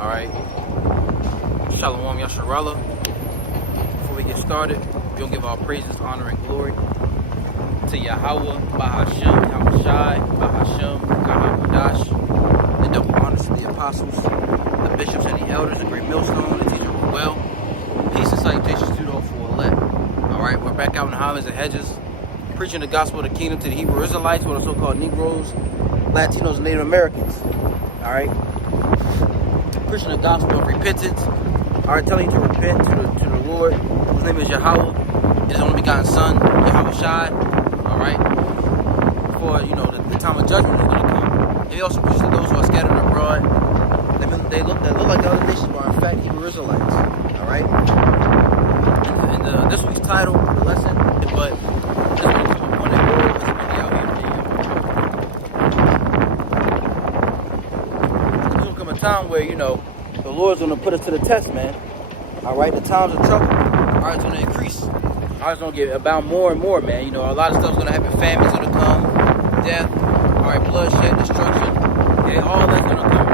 Alright. Shalom Yasharallah. Before we get started, we're going to give our praises, honor, and glory to Yahweh, Bahashem, Yahushai, Bahashem, Kahamadash, and double honors to the apostles, the bishops, and the elders, the great millstone, the teacher were well. Peace and salutations to those who are elect. Alright, we're back out in the highlands and hedges, preaching the gospel of the kingdom to the Hebrew Israelites, or the so-called Negroes, Latinos, and Native Americans. Alright? Preaching the gospel of repentance. Alright, telling you to repent to the Lord, whose name is Yahweh, his only begotten Son, Yahushai. Alright? For, the time of judgment is going to come. They also preach to those who are scattered abroad. They look like the other nations, but are in fact Hebrew Israelites. Alright? And this week's title, the lesson, but this week's one that Lord is really out here today. There's going to come a time where, the Lord's going to put us to the test, man. Alright? The times of trouble. Alright, it's going to increase. Alright, it's going to get about more and more, man. A lot of stuff's going to happen. Famine's going to come. Death. Alright, bloodshed, destruction. Yeah, all that's going to come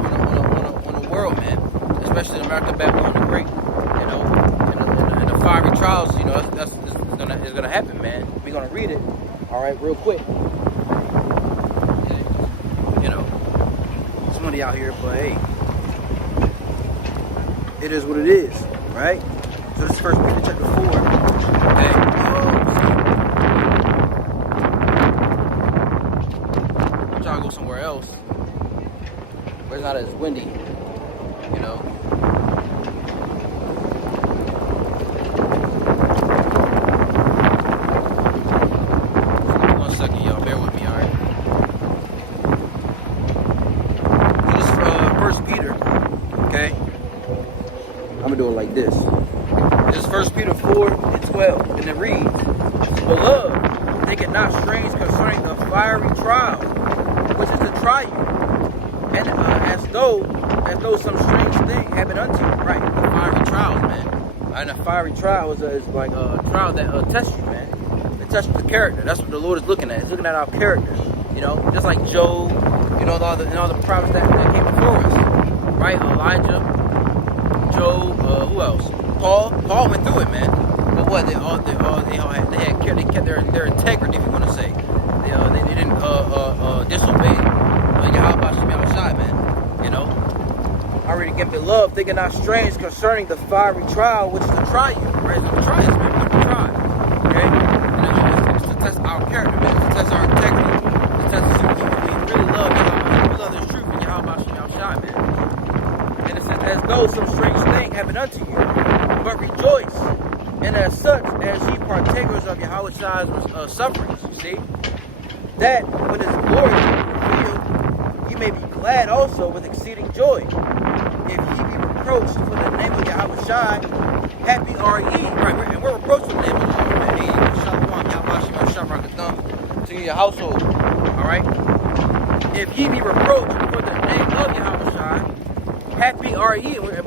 on the world, man. Especially in America, Babylon the Great. And the fiery trials, it's going to happen, man. We're going to read it. Alright, real quick. Somebody out here, but hey. It is what it is, right? So this is 1 Peter chapter 4. Okay. I'm trying to go somewhere else where it's not as windy, One second, y'all. Bear with me, alright? So this is 1 Peter, okay? I'm going to do it like this. This is 1 Peter 4 and 12. And it reads, Beloved, think it not strange concerning the fiery trial, which is to try you. And as though some strange thing happened unto you. Right, the fiery trials, man. And a fiery trial is like a trial that tests you, man. It tests the character. That's what the Lord is looking at. He's looking at our characters. Just like Job, all the prophets that came before us. Right, Elijah. Job, who else? Paul went through it, man. But what? They kept their integrity, if you want to say. They didn't disobey Yahweh Yahushai, man. I already get the love, thinking not strange concerning the fiery trial, which is to try you. Right? It's to try us, man. We're going to try. Okay? It's to test our character, man. It's to test our integrity. It's to test us if we really love Yahweh. We love this truth in Yahweh Yahushai, man. And it says, as though some strange thing happened unto you, but rejoice, and as such as ye partakers of Yahweh's sufferings, you see, that when his glory is revealed, ye may be glad also with exceeding joy. If ye be reproached for the name of Yahushai, happy are ye. Right, and we're reproached for the name of the Lord, man. Hey, Shalom, Yahweh, Shalom, to your household. Alright? If ye be reproached for the name of Yahushai, happy are ye. We're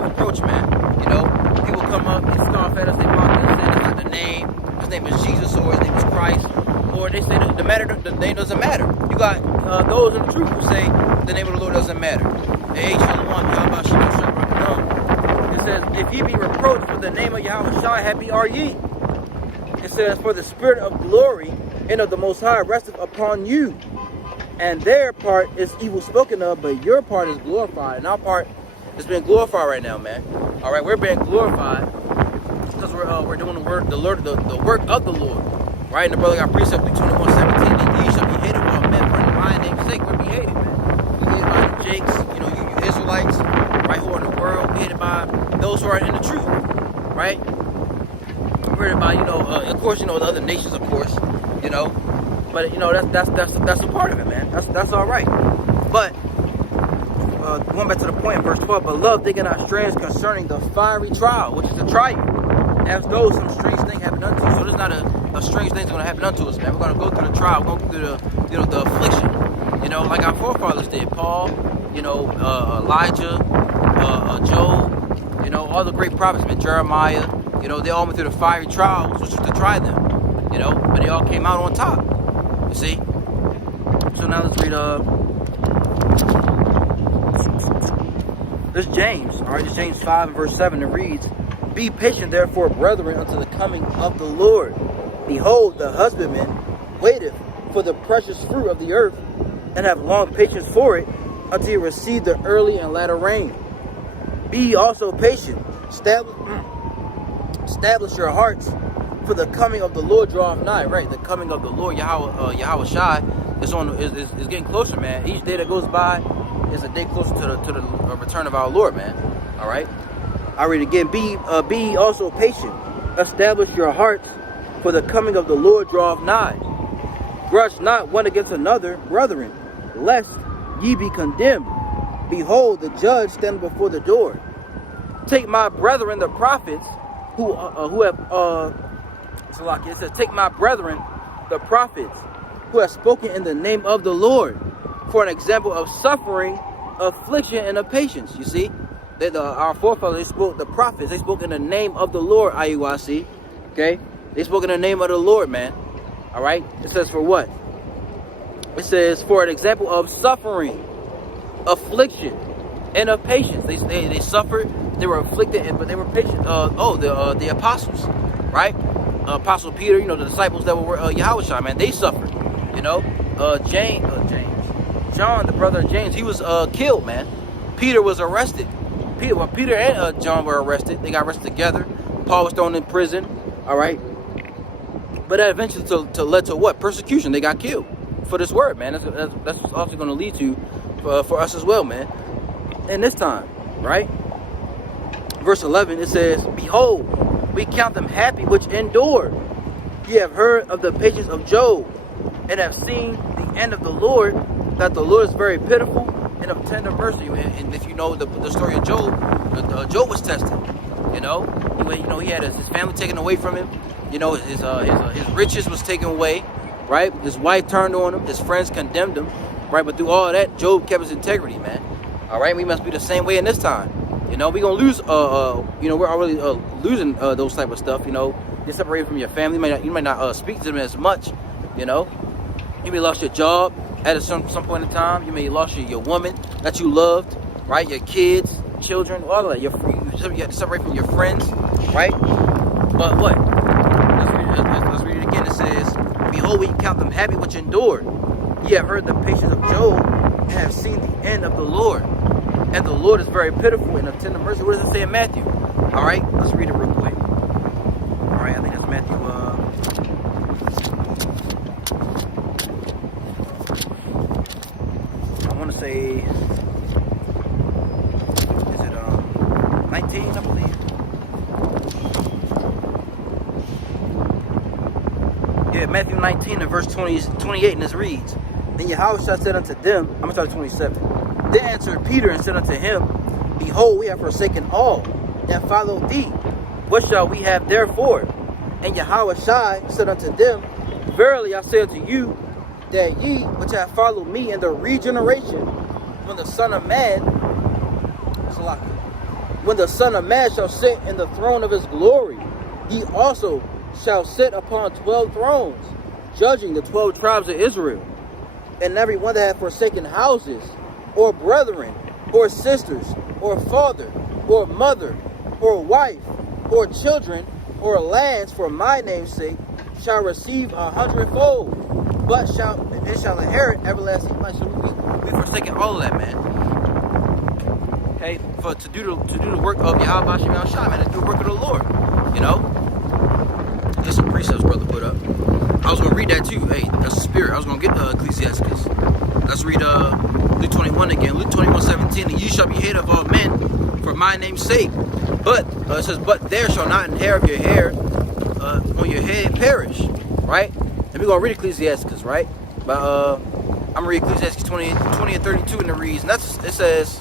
reproached, man. People come up and scoff at us. They mock us. Say that's not the name. His name is Jesus, or his name is Christ. Or they say the name doesn't matter. You got those in the truth who say the name of the Lord doesn't matter. Hey, Shalom, it says, if ye be reproached for the name of Yahushua, happy are ye. It says, for the spirit of glory and of the Most High resteth upon you. And their part is evil spoken of, but your part is glorified. And our part is being glorified right now, man. All right, we're being glorified because we're doing the work of the Lord. Right? And the brother got precept, Luke 21:17, and ye shall be hated of all men for my name's sake. We're be hated, man. We hated by the Jakes, you Israelites, right, who are in the world. We hated by those who are in the truth, right? We're hated by, of course, the other nations, of course, But that's a part of it, man. That's all right. But going back to the point in verse 12, beloved, thinking not strange concerning the fiery trial, which is to try you, as though some strange thing happened unto you. So there's not a strange thing's going to happen unto us, man. We're going to go through the trial, we're going to go through the affliction, like our forefathers did. Paul, Elijah, Job, all the great prophets, man. Jeremiah, they all went through the fiery trials, which was to try them, but they all came out on top. You see? So now let's read This is James, all right, this is James 5 and verse 7, it reads, "Be patient, therefore, brethren, unto the coming of the Lord. Behold, the husbandman waiteth for the precious fruit of the earth, and have long patience for it, until he receive the early and latter rain. Be ye also patient, establish your hearts, for the coming of the Lord draweth nigh." Right, the coming of the Lord, Yahweh Shai, is getting closer, man. Each day that goes by is a day closer to the return of our Lord, man. All right, I read again. Be ye also patient, establish your hearts, for the coming of the Lord draweth nigh. Grudge not one against another, brethren, lest ye be condemned. Behold, the judge standeth before the door. Take my brethren the prophets, who have it says, take my brethren the prophets, who have spoken in the name of the Lord, for an example of suffering, affliction, and of patience. You see, that our forefathers, they spoke, the prophets, they spoke in the name of the Lord, IUIC. Okay, they spoke in the name of the Lord, man. All right, it says for what? It says for an example of suffering, affliction, and of patience. They suffered, they were afflicted, but they were patient. The apostles, right? Apostle Peter, you know, the disciples that were Yahushua, man, they suffered. You know, John, the brother of James, he was killed, man. Peter was arrested. Peter and John were arrested. They got arrested together. Paul was thrown in prison. All right, but that eventually led to what? Persecution. They got killed for this word, man. That's also going to lead to for us as well, man. And this time, right? Verse 11, it says, "Behold, we count them happy which endure. Ye have heard of the patience of Job, and have seen the end of the Lord, that the Lord is very pitiful and of tender mercy." And if you know the story of Job, Job was tested. You know, he had his family taken away from him. You know, his riches was taken away. Right, his wife turned on him. His friends condemned him. Right, but through all of that, Job kept his integrity, man. All right, we must be the same way in this time. You know, we're gonna lose. We're already losing those type of stuff. You know, you're separated from your family. You might not speak to them as much. You know, you may lost your job at some point in time. You may lost your woman that you loved, right? Your kids, children, all of that. You have to separate from your friends, right? But what? Let's read it again. It says, "Behold, we count them happy which endured. Ye have heard the patience of Job, and have seen the end of the Lord. And the Lord is very pitiful and of tender mercy." What does it say in Matthew? All right, let's read it real quick. All right, I think that's Matthew. I want to say, is it 19? I believe. Yeah, Matthew 19 and verse 28, and this reads, "And Yahushua said unto them," I'm going to start at 27. "Then answered Peter and said unto him, Behold, we have forsaken all, and followed thee. What shall we have therefore? And Yahushua said unto them, Verily I say unto you, that ye which have followed me in the regeneration, when the Son of Man shall sit in the throne of his glory, ye also shall sit upon 12 thrones, judging the 12 tribes of Israel. And every one that hath forsaken houses, or brethren, or sisters, or father, or mother, or wife, or children, or lands for my name's sake, shall receive 100-fold, but shall inherit everlasting life." So we forsaken all of that, man. Okay, to do the work of Yahweh Shem Shai, man, to do the work of the Lord. You know, there's some precepts brother put up. I was gonna read that too. Hey, that's the spirit. I was gonna get Ecclesiastes. Let's read Luke 21 again. Luke 21:17. "And you shall be hated of all men for my name's sake. But it says, but there shall not an hair of your hair on your head perish." Right? And we're gonna read Ecclesiastes, right? But I'm gonna read Ecclesiastes 20 and 32, and it reads, and it says,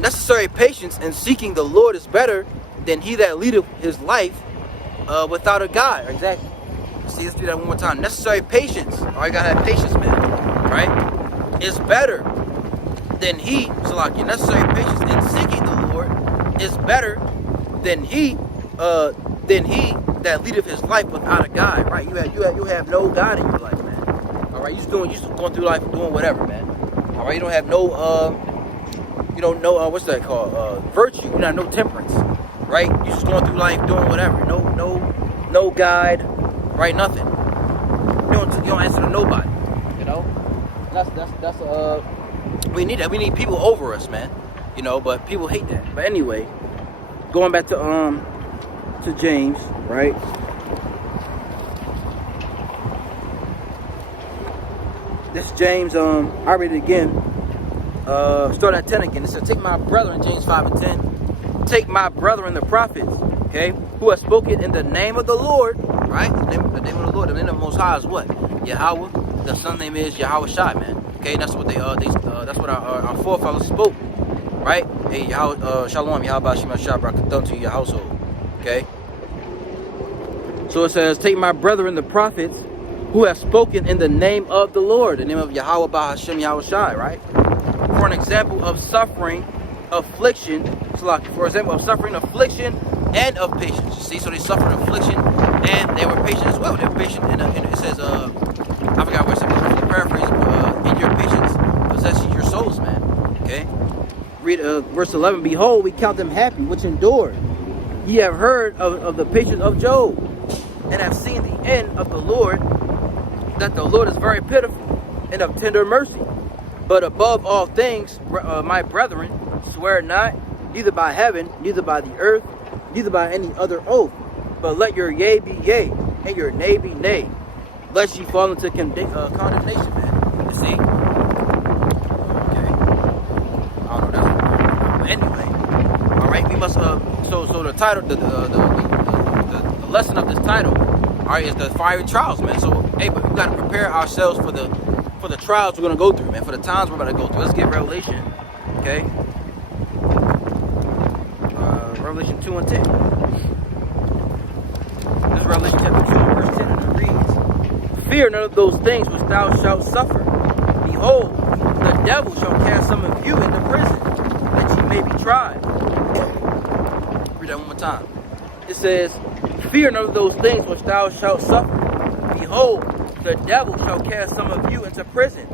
"Necessary patience in seeking the Lord is better than he that leadeth his life without a guide." Exactly. See, let's do that one more time. Necessary patience. All right, gotta have patience, man. Right? Is better than he. So like your necessary patience in seeking the Lord is better than he that leadeth his life without a guide. Right? You have no God in your life, man. All right, you just going through life doing whatever, man. All right, you don't have no you know, no, what's that called? Virtue. You know, no temperance, right? You just going through life doing whatever. No guide, right? Nothing. You don't answer to nobody. You know, that's we need that. We need people over us, man. You know, but people hate that. But anyway, going back to James, right? This James, I read it again. Start at 10 again. It says, take my brethren, James 5 and 10. Take my brethren, the prophets, okay, who have spoken in the name of the Lord, right? The name of the Lord, the name of the Most High is what? Yahweh. The son's name is Yahweh Shai, man. Okay, that's what that's what our forefathers spoke, right? Hey, Yahweh, Shalom, Yahweh Shema Shai, Barakatuh to your household, okay? So it says, take my brethren, the prophets, who have spoken in the name of the Lord, the name of Yahweh Bahashem Yahweh Shai, right? For an example of suffering, affliction, for example of suffering, affliction, and of patience. See, so they suffered affliction, and they were patient as well. They were patient, and it says, I forgot where it says, paraphrase, in your patience possesses your souls, man. Okay? Read verse 11. Behold, we count them happy which endure. Ye have heard of the patience of Job, and have seen the end of the Lord, that the Lord is very pitiful and of tender mercy. But above all things, my brethren, swear not, neither by heaven, neither by the earth, neither by any other oath, but let your yea be yea, and your nay be nay, lest ye fall into condemnation, man. You see? Okay. I don't know. But anyway, all right. We must. So the title, the lesson of this title, all right, is the fiery trials, man. So hey, but we got to prepare ourselves for the trials we're gonna go through, man. For the times we're about to go through. Let's get Revelation, okay? Revelation 2 and 10. This is Revelation chapter 2, verse 10, and it reads, fear none of those things which thou shalt suffer. Behold, the devil shall cast some of you into prison, that ye may be tried. Read that one more time. It says, fear none of those things which thou shalt suffer. Behold, the devil shall cast some of you into prison,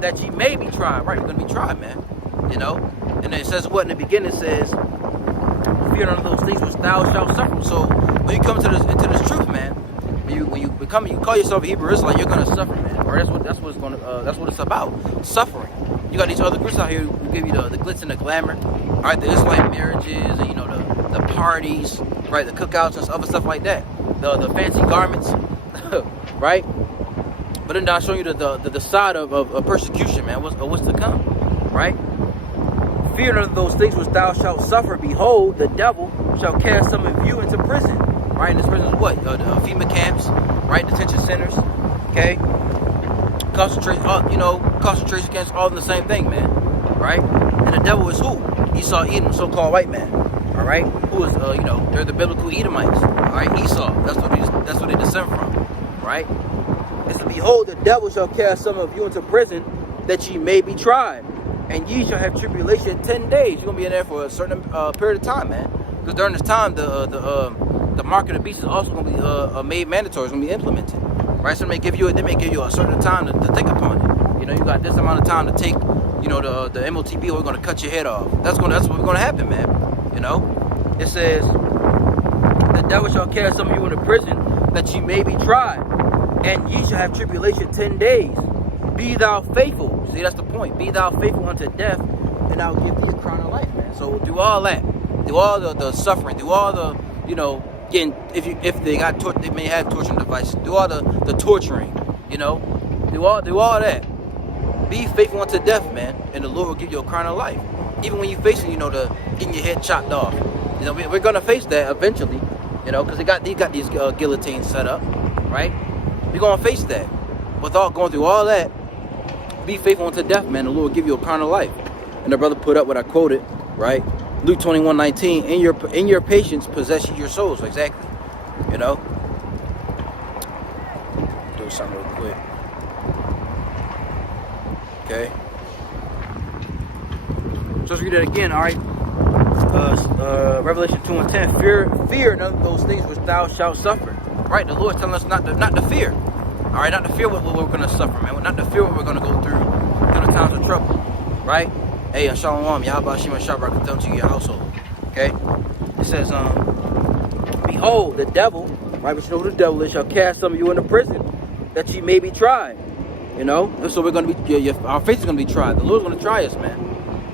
that ye may be tried. Right, you're going to be tried, man. You know? And it says what in the beginning? It says, fear none of those things which thou shalt suffer. So when you come into this truth, man, when you call yourself a Hebrew Israelite, you're going to suffer, man. Or that's what it's about. Suffering. You got these other groups out here who give you the glitz and the glamour. All right, the Israelite marriages, and you know, the parties, right, the cookouts and other stuff like that. The fancy garments, right? But then I'll show you the side of persecution, man. What's to come, right? Fear none of those things which thou shalt suffer. Behold, the devil shall cast some of you into prison. Right? And this prison is what? FEMA camps, right? Detention centers, okay? Concentration camps, all in the same thing, man. Right? And the devil is who? Esau, Edom, so-called white man. All right? Who is, they're the biblical Edomites. All right? Esau. That's where they descend from. Right? It says, behold, the devil shall cast some of you into prison, that ye may be tried. And ye shall have tribulation 10 days. You're going to be in there for a certain period of time, man. Because during this time, the mark of the beast is also going to be made mandatory. It's going to be implemented. Right? So they may give you a certain time to think upon it. You know, you got this amount of time to take, the MOTB, or we're going to cut your head off. That's what's going to happen, man. You know? It says, the devil shall cast some of you into prison, that ye may be tried. And ye shall have tribulation 10 days. Be thou faithful. See, that's the point. Be thou faithful unto death, and I'll give thee a crown of life, man. So do all that. Do all the suffering. Do all the, getting, if they got they may have torturing devices. Do all the torturing, Do all that. Be faithful unto death, man, and the Lord will give you a crown of life. Even when you facing, getting your head chopped off. We're gonna face that eventually, because they got these guillotines set up, right? We're gonna face that. Without going through all that, be faithful unto death, man. The Lord will give you a crown of life. And the brother put up what I quoted, right? Luke 21:19. In your patience possess ye your souls. Exactly. Do something real quick. Okay. So let's read it again. All right. Revelation 2 and 10. Fear none of those things which thou shalt suffer. Right. The Lord's telling us not to fear. All right, not to fear what we're going to suffer, man. Not to fear what we're going to go through the times of trouble, right? Hey, Shalom, Yahweh Shema Shabrak come to your household. Okay? It says, behold, the devil, right, but you know who the devil is, shall cast some of you into prison, that ye may be tried. You know? And so we're going to be, our faith is going to be tried. The Lord's going to try us, man.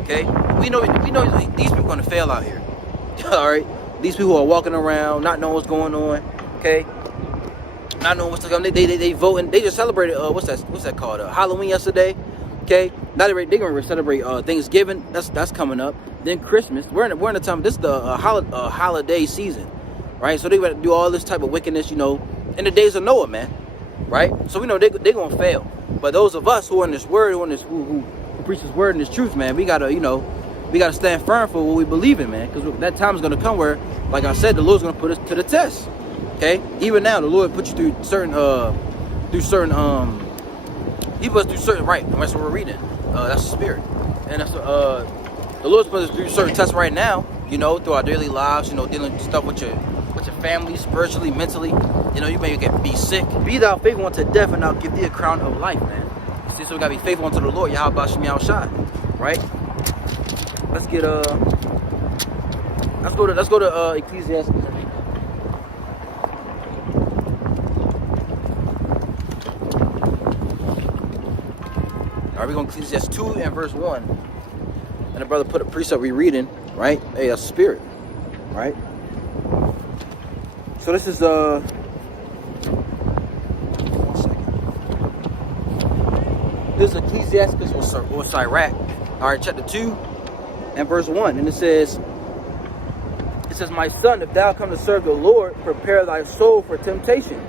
Okay? We know these people are going to fail out here. All right? These people are walking around, not knowing what's going on. Okay? Not knowing what's going on. They vote, and they just celebrated, what's that called? Halloween yesterday. Okay? Now they're going to celebrate Thanksgiving. That's coming up. Then Christmas. We're in the time. This is the holiday season, right? So they got to do all this type of wickedness, you know, in the days of Noah, man, right? So we know they're gonna fail. But those of us who are in this word, who preach this word and this truth, man, we gotta stand firm for what we believe in, man, because that time is gonna come where, like I said, the Lord's gonna put us to the test. Okay? Even now, the Lord put you through certain He puts us through certain, right? That's what we're reading. That's the spirit, and that's the Lord's put us through certain tests right now, you know, through our daily lives, you know, dealing with stuff with your family, spiritually, mentally. You know, you may be sick. Be thou faithful unto death, and I'll give thee a crown of life, man. See, so we gotta be faithful unto the Lord, Yahweh Shem Yahushai, right? Let's go to Ecclesiastes. All right, we're going to Ecclesiastes 2 and verse 1. And the brother put a precept we reading, right? Hey, a spirit, right? So this is 1 second. This is Ecclesiastes or Sirach. All right, chapter 2 and verse 1. And it says, my son, if thou come to serve the Lord, prepare thy soul for temptation.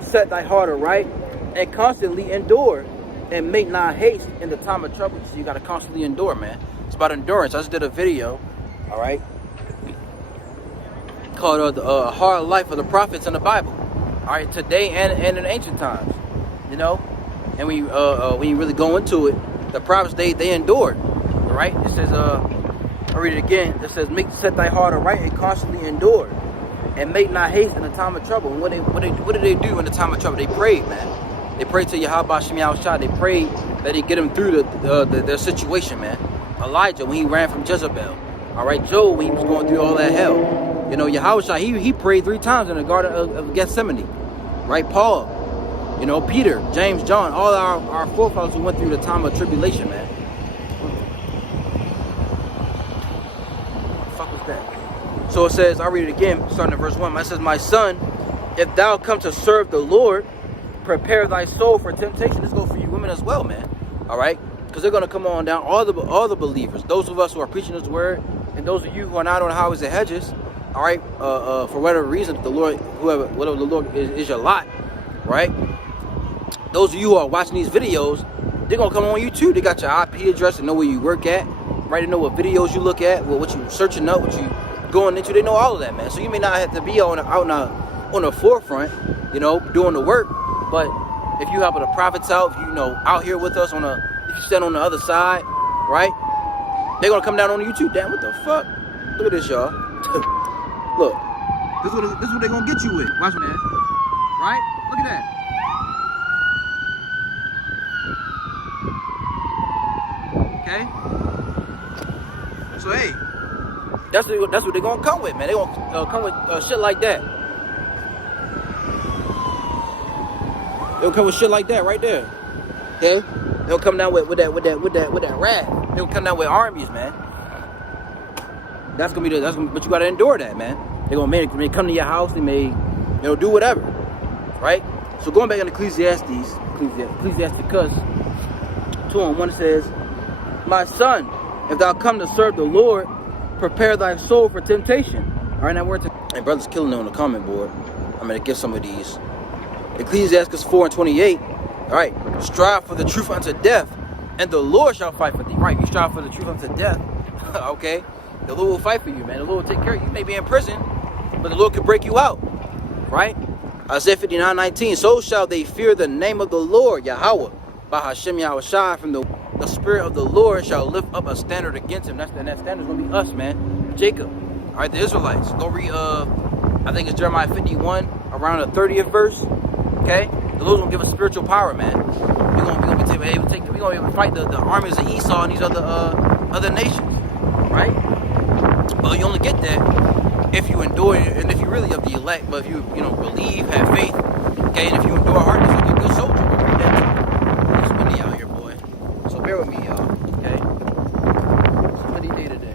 Set thy heart aright, and constantly endure, and make not haste in the time of trouble. So you got to constantly endure, man. It's about endurance. I just did a video, all right, called the hard life of the prophets in the Bible. All right, today and in ancient times, you know. And when you really go into it, the prophets they endured, all right. It says, I'll read it again. It says, set thy heart aright and constantly endure, and make not haste in the time of trouble. And what did they do in the time of trouble? They prayed, man. They prayed to Yahweh Shem Yahushai. They prayed that he get them through their situation, man. Elijah, when he ran from Jezebel. All right, Job, when he was going through all that hell. You know, Yahushai, he prayed 3 times in the Garden of Gethsemane. Right, Paul. You know, Peter, James, John, all our forefathers who went through the time of tribulation, man. What the fuck was that? So it says, I'll read it again, starting at verse 1. It says, my son, if thou come to serve the Lord, prepare thy soul for temptation. This goes for you women as well, man. All right? Because they're going to come on down, all the believers, those of us who are preaching this word, and those of you who are not on the highways and hedges, all right, for whatever reason, the Lord, whatever the Lord is your lot, right? Those of you who are watching these videos, they're going to come on you too. They got your IP address, they know where you work at, right? They know what videos you look at, what you searching up, what you going into. They know all of that, man. So you may not have to be out on the forefront, you know, doing the work. But if you have the prophets out, if you know, out here with us if you stand on the other side, right? They're gonna come down on you too. Damn, what the fuck? Look at this, y'all. Look, this is what they're gonna get you with. Watch, man. Right? Look at that. Okay. So hey, that's what they're gonna come with, man. They're gonna come with shit like that. They'll come with shit like that right there. Okay? They'll come down with that wrath. They'll come down with armies, man. That's gonna be but you gotta endure that, man. They're gonna come to your house, they'll do whatever. Right? So going back in Ecclesiastes 2:1 says, my son, if thou come to serve the Lord, prepare thy soul for temptation. Alright, now and brothers killing it on the comment board. I'm gonna get some of these. Ecclesiastes 4:28. All right, strive for the truth unto death, and the Lord shall fight for thee. Right, you strive for the truth unto death. Okay, the Lord will fight for you, man. The Lord will take care of you. You may be in prison, but the Lord can break you out. Right? Isaiah 59:19. So shall they fear the name of the Lord, Yahweh, by Hashem Yahushai. From the spirit of the Lord shall lift up a standard against him. That standard's gonna be us, man. Jacob. All right, the Israelites. Go read. I think it's Jeremiah 51, around the 30th verse. Okay, the Lord's gonna give us spiritual power, man. We're gonna be able to fight the armies of Esau and these other other nations, right? But you only get that if you endure and if you really of the elect. But if you believe, have faith, okay, and if you endure hardness like a good soldier, we'll read that too. It's windy out here, boy. So bear with me, y'all. Okay. It's a windy day today.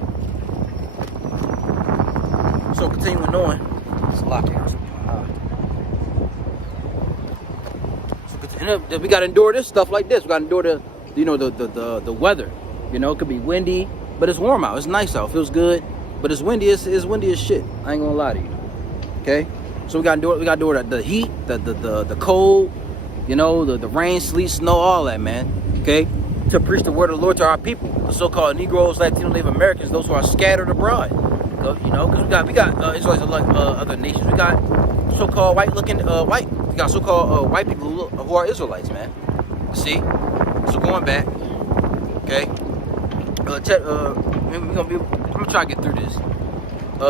So continuing on, it's a lot here. We gotta endure this stuff like this. We gotta endure the weather. It could be windy, but it's warm out. It's nice out. It feels good, but it's windy. It's windy as shit. I ain't gonna lie to you. Okay, so we gotta endure the heat, the cold, the rain, sleet, snow, all that, man. Okay, to preach the word of the Lord to our people, the so-called Negroes, Latino, Native Americans, those who are scattered abroad. Because we got Israelites like other nations. We got so-called white. We got so-called white people who are Israelites, man. See? So going back, okay. I'm gonna try to get through this.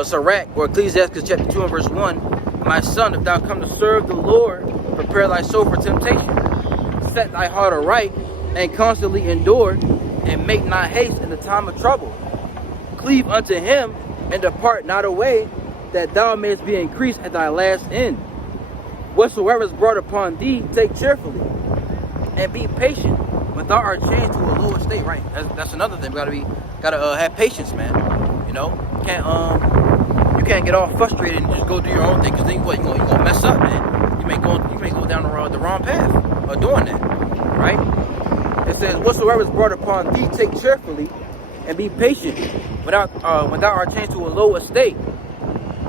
Sirach, or Ecclesiastes chapter 2 and verse 1. My son, if thou come to serve the Lord, prepare thy soul for temptation. Set thy heart aright, and constantly endure, and make not haste in the time of trouble. Cleave unto him, and depart not away, that thou mayest be increased at thy last end. Whatsoever is brought upon thee, take cheerfully, and be patient when thou art changed to a lower state. Right? That's another thing. We gotta have patience, man. You can't get all frustrated and just go do your own thing. Cause then you gonna mess up, man. You may go down the wrong path of doing that. Right? It says, whatsoever is brought upon thee, take cheerfully, and be patient when thou art changed to a low estate.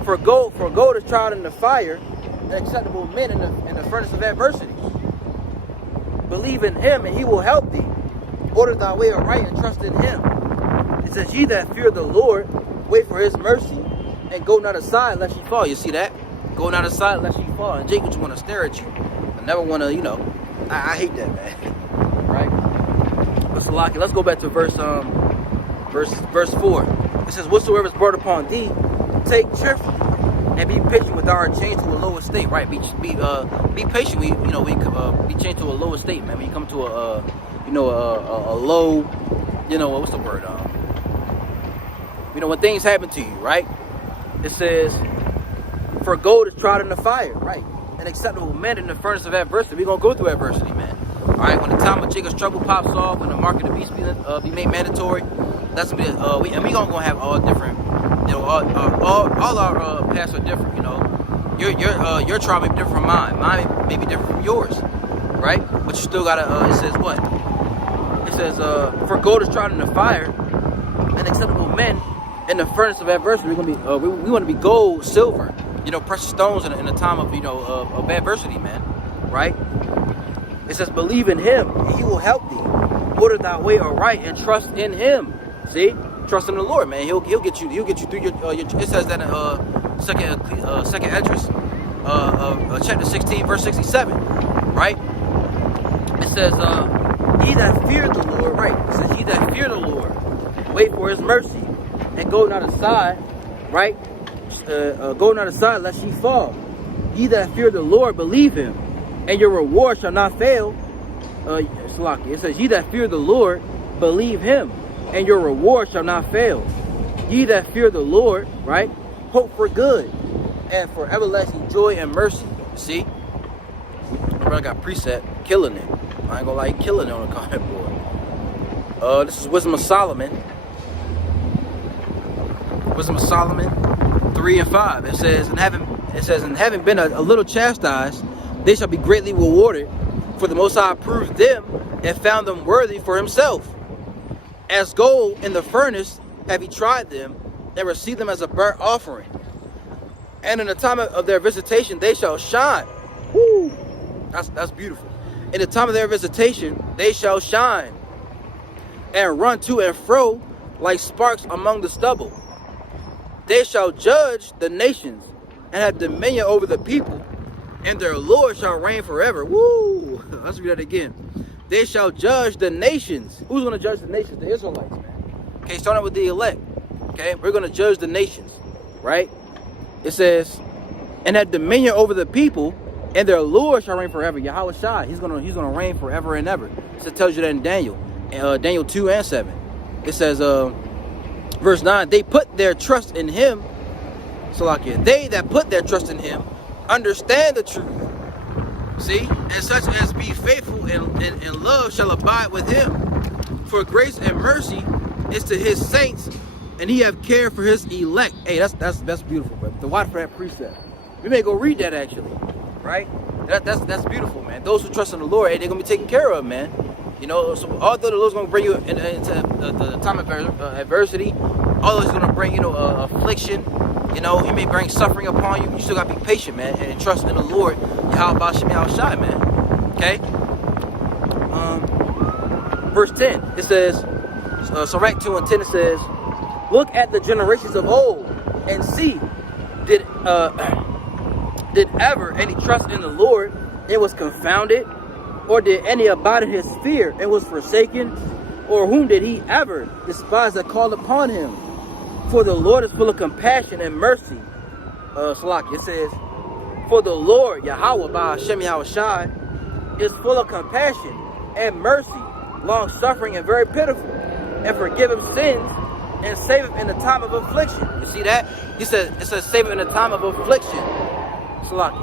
For gold is tried in the fire, and acceptable men in the furnace of adversity. Believe in him, and he will help thee. Order thy way aright, and trust in him. It says, ye that fear the Lord, wait for his mercy, and go not aside lest ye fall. You see that? Go not aside lest ye fall. And Jake would want to stare at you. I never want to, I hate that, man. Right? But Salaki, let's go back to verse 4. It says, whatsoever is brought upon thee, take cheerfully, and be patient with our change to a lower state. Right? Be patient. We be changed to a lower state, man. When you come to a low, what's the word? When things happen to you, right? It says, for gold is tried in the fire, right? And acceptable men in the furnace of adversity. We're gonna go through adversity, man. All right. When the time of Jacob's trouble pops off, when the mark of the beast be made mandatory, that's gonna be we gonna have all different. All our paths are different. Your trial may be different from mine. Mine may be different from yours, right? But you still gotta. It says what? It says, for gold is tried in the fire, and acceptable men in the furnace of adversity. We're gonna be. We want to be gold, silver, precious stones in a time of of adversity, man. Right? It says, believe in him, and he will help thee. Order thy way aright, and trust in him. See? Trust in the Lord, man. He'll get you through your. It says that in second Esdras, chapter 16, verse 67, right? It says, "Ye that fear the Lord," right? It says, "Ye that fear the Lord, wait for His mercy, and go not aside," right? Go not aside lest ye fall. Ye that fear the Lord, believe Him, and your reward shall not fail. It says, "Ye that fear the Lord, believe Him, and your reward shall not fail. Ye that fear the Lord," right? "Hope for good, and for everlasting joy and mercy." See? Brother got preset, killing it. I ain't gonna lie, killing it on the comment board. This is Wisdom of Solomon. Wisdom of Solomon 3 and 5. It says, "And having been a little chastised, they shall be greatly rewarded. For the Most High approved them and found them worthy for Himself. As gold in the furnace have He tried them, and received them as a burnt offering. And in the time of their visitation they shall shine." Woo! That's beautiful. "In the time of their visitation they shall shine, and run to and fro like sparks among the stubble. They shall judge the nations, and have dominion over the people, and their Lord shall reign forever." Woo! Let's read that again. They shall judge the nations. Who's going to judge the nations? The Israelites, man. Okay, starting with the elect. Okay, we're going to judge the nations, right? It says, "And have dominion over the people, and their Lord shall reign forever." Yahweh Shai, he's gonna reign forever and ever. So it tells you that in Daniel 2 and 7. It says, verse 9, they put their trust in him. Salakia. They that put their trust in him understand the truth. See? And such as be faithful and love shall abide with him. For grace and mercy is to his saints, and he have care for his elect. Hey, that's beautiful, bro. The watch for that precept. We may go read that actually, right? That's beautiful, man. Those who trust in the Lord, hey, they're gonna be taken care of, man. You know, so although the Lord's gonna bring you into the time of adversity, although He's gonna bring, you know, affliction, you know, He may bring suffering upon you. You still gotta be patient, man, and trust in the Lord. Yahweh Shem Yahushai, man. Okay. Verse 10, it says, Sirach 2:10, it says, look at the generations of old and see, did ever any trust in the Lord and was confounded? Or did any abide in his fear and was forsaken? Or whom did he ever despise that called upon him? For the Lord is full of compassion and mercy. Salaki, it says, for the Lord, Yahweh, by Hashem Yahushai, is full of compassion and mercy, long suffering and very pitiful, and forgiveth sins and saveth in the time of affliction. You see that? He says, it says saveth in the time of affliction. Salaki.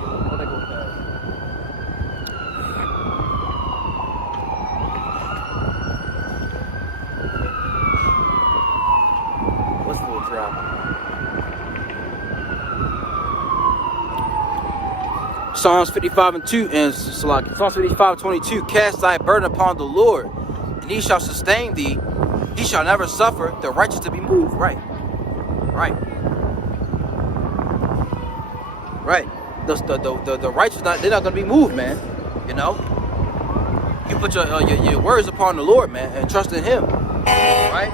What's the little drop? Psalms 55:2 and Salaki. Psalms 55:22. Cast thy burden upon the Lord, and he shall sustain thee. He shall never suffer the righteous to be moved. Right. The righteous, they're not going to be moved, man. You know, you put your words upon the Lord, man, and trust in Him. Right.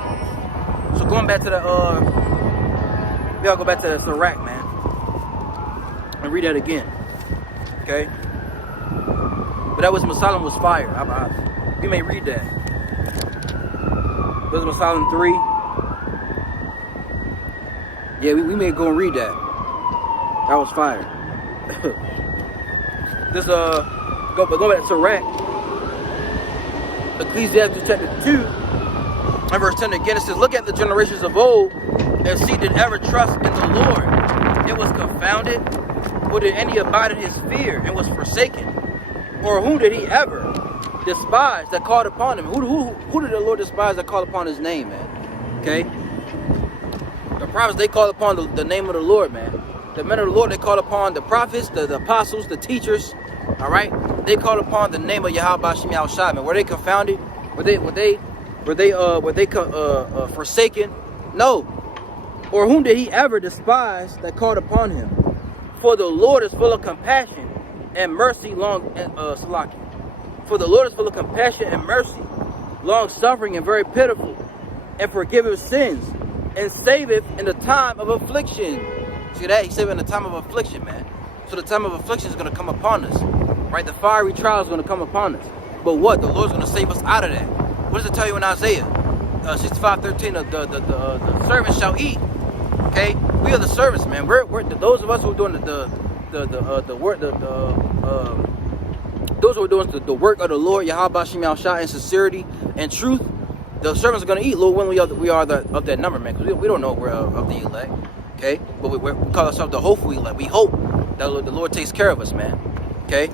So going back to the we gotta go back to the Sirach, man, and read that again. Okay. But that was Solomon was fire. You may read that. Wisdom of Solomon 3. Yeah, we may go and read that. That was fire. This go back to Sirach. Ecclesiastes chapter 2 and verse 10 again. It says, look at the generations of old and see, did ever trust in the Lord it was confounded? Or did any abide in his fear and was forsaken? Or whom did he ever despise that called upon him? Who did the Lord despise that called upon his name, man? Okay? The prophets, they called upon the name of the Lord, man. The men of the Lord, they called upon the prophets, the apostles, the teachers. All right? They called upon the name of Yahweh Shem Yahushai, man. Were they confounded? Were they forsaken? No. Or whom did he ever despise that called upon him? For the Lord is full of compassion and mercy, Salaki. For the Lord is full of compassion and mercy, long suffering and very pitiful, and forgiveth sins, and saveth in the time of affliction. See that? He saveth in the time of affliction, man. So the time of affliction is going to come upon us, right? The fiery trial is going to come upon us. But what? The Lord's going to save us out of that. What does it tell you in Isaiah 65:13? The servant shall eat. Okay, we are the servants, man. We're those of us who are doing the work, those who are doing the work of the Lord, Yahweh Shem Yahushai, in sincerity and truth. The servants are going to eat. Lord, when we are of that number, man, because we don't know we're of the elect. Okay, but we call ourselves the hopeful elect. We hope that the Lord takes care of us, man. Okay.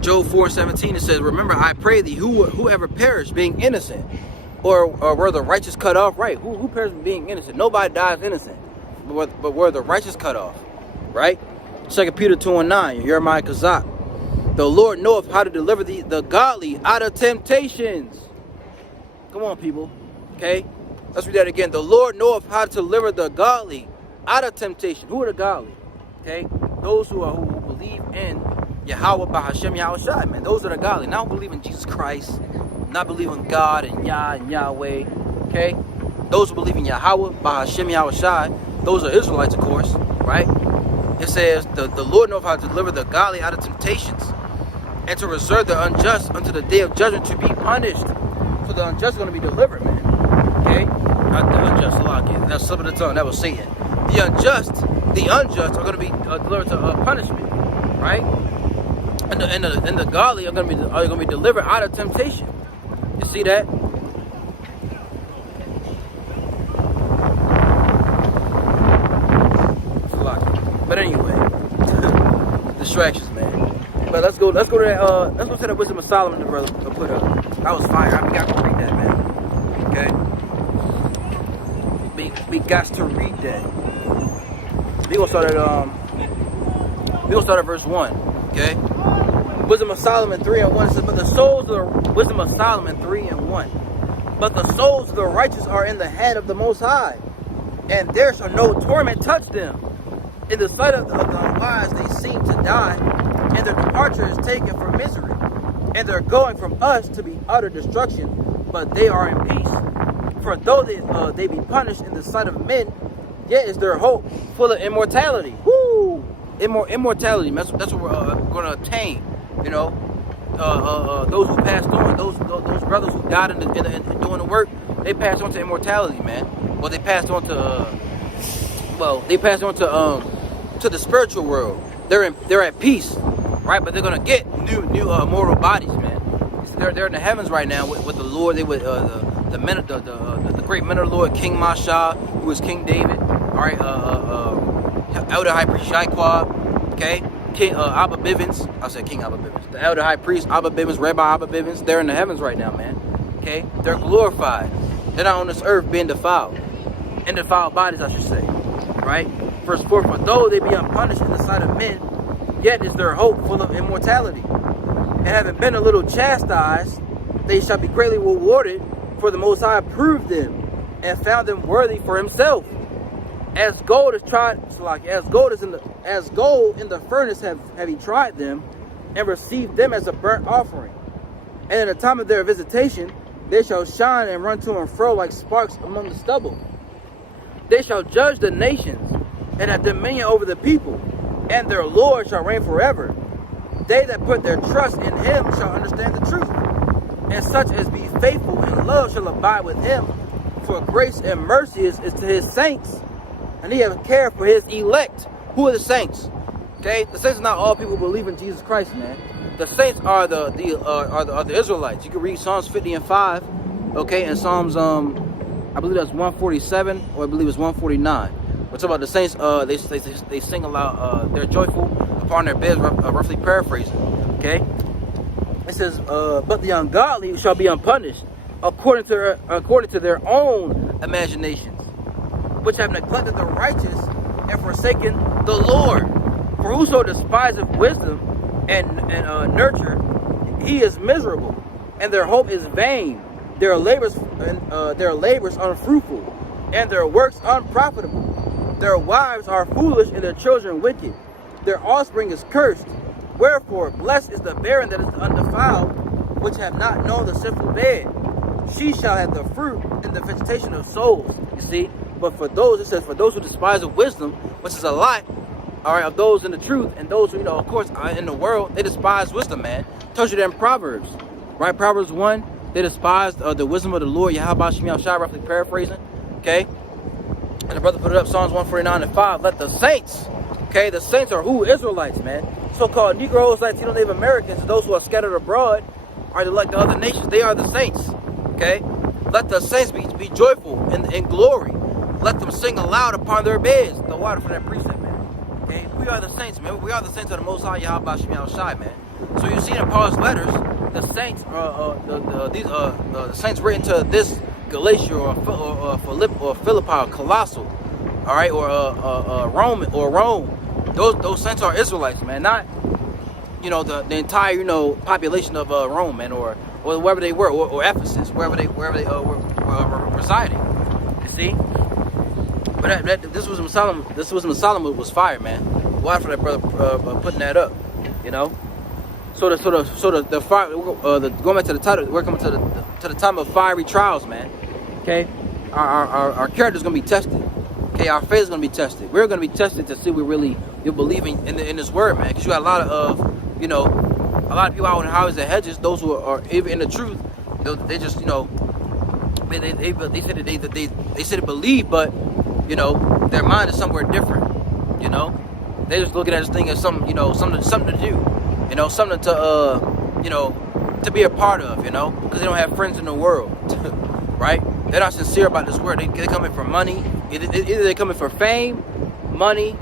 Job 4:17, it says, remember, I pray thee, whoever perished being innocent, or were the righteous cut off? Right. Who perished being innocent? Nobody dies innocent. But were the righteous cut off? Right? 2 Peter 2:9, Jeremiah Kazak. The Lord knoweth how to deliver the godly out of temptations. Come on, people. Okay? Let's read that again. The Lord knoweth how to deliver the godly out of temptation. Who are the godly? Okay? Those who believe in Yahweh by Hashem Yahushai, man. Those are the godly. Not believe in Jesus Christ. Not believe in God and Yah and Yahweh. Okay? Those who believe in Yahweh by Hashem Yahushai, those are Israelites, of course. Right? It says, the Lord knows how to deliver the godly out of temptations, and to reserve the unjust unto the day of judgment to be punished. So the unjust is going to be delivered, man. Okay? Not the unjust, Allah. That's slip of the tongue. That was Satan. The unjust are going to be delivered to punishment. Right? And the godly are going to be delivered out of temptation. You see that? It's a lot. But anyway, distractions, man. But let's go to that. Let's go to the Wisdom of Solomon the brother put up. That was fire. We got to read that, man. Okay. We got to read that. We gonna start at verse 1. Okay. Wisdom of Solomon 3 and 1 says, but the souls of the Wisdom of Solomon 3 and 1. But the souls of the righteous are in the hand of the Most High, and there shall no torment touch them. In the sight of the unwise they seem to die, and their departure is taken for misery, and their going from us to be utter destruction, but they are in peace. For though they be punished in the sight of men, yet is their hope full of immortality. Woo! Immortality. That's what we're going to attain. You know, those who passed on, those brothers who died in doing the work, they passed on to immortality, man. Well, they passed on to to the spiritual world. They're at peace, right? But they're gonna get new mortal bodies, man. They're in the heavens right now with the Lord. They with the great men of the Lord, King Masha, who is King David. All right, Elder High Priest Shaiquab, okay. King Abba Bivens, I said King Abba Bivens. The Elder High Priest Abba Bivens, Rabbi Abba Bivens, they're in the heavens right now, man. Okay? They're glorified. They're not on this earth being defiled. In defiled bodies, I should say. Right? Verse 4, for though they be unpunished in the sight of men, yet is their hope full of immortality. And having been a little chastised, they shall be greatly rewarded, for the Most High approved them, and found them worthy for himself. As gold is tried, as gold in the furnace have he tried them, and received them as a burnt offering. And in the time of their visitation, they shall shine and run to and fro like sparks among the stubble. They shall judge the nations, and have dominion over the people, and their Lord shall reign forever. They that put their trust in him shall understand the truth, and such as be faithful in love shall abide with him. For grace and mercy is to his saints, and he have care for his elect. Who are the saints? Okay, the saints are not all people who believe in Jesus Christ, man. The saints are the Israelites. You can read Psalms 50 and 5, okay, and Psalms I believe that's 147 or I believe it's 149. We're talking about the saints. They sing aloud. They're joyful upon their beds. Roughly paraphrasing. Okay, it says, but the ungodly shall be unpunished according to their own imaginations, which have neglected the righteous and forsaken the Lord. For whoso despiseth wisdom and nurture, he is miserable, and their hope is vain. Their labors unfruitful, and their works unprofitable. Their wives are foolish, and their children wicked. Their offspring is cursed. Wherefore, blessed is the barren that is undefiled, which have not known the sinful bed. She shall have the fruit in the vegetation of souls. You see? But for those, it says, for those who despise the wisdom, which is a lot, all right, of those in the truth, and those who, you know, of course, in the world, they despise wisdom, man. Tells you that in Proverbs, right? Proverbs 1, they despise the wisdom of the Lord, Yahweh Shem Yahshua, roughly paraphrasing, okay? And the brother put it up, Psalms 149 and 5, let the saints, okay? The saints are who? Israelites, man. So-called Negroes, Latino, Native Americans, and those who are scattered abroad, are like the other nations. They are the saints, okay? Let the saints be joyful in glory. Let them sing aloud upon their beds. The water for that precept, man. Okay, we are the saints, man. We are the saints of the Most High Yahweh Shem Yahshua, man. So you see in Paul's letters, the saints, the saints written to this Galatia or Philippi or Colossal, all right, or Rome. Those saints are Israelites, man. Not, you know, the entire, you know, population of Rome, man, or wherever they were, or Ephesus, wherever they were residing. You see. But this was Solomon was fire, man. Why for that brother putting that up, you know? So the fire. Going back to the title, we're coming to the time of fiery trials, man. Okay, our character's gonna be tested. Okay, our faith is gonna be tested. We're gonna be tested to see if we really you're believing in this word, man. Because you got a lot of people out in the highways and hedges. Those who are even in the truth, they just, you know, they said that they said they believe, but, you know, their mind is somewhere different. You know, they just looking at this thing as something to do. You know, something to to be a part of, you know, because they don't have friends in the world, right? They're not sincere about this word. They're coming for money. Either they're coming for fame, money,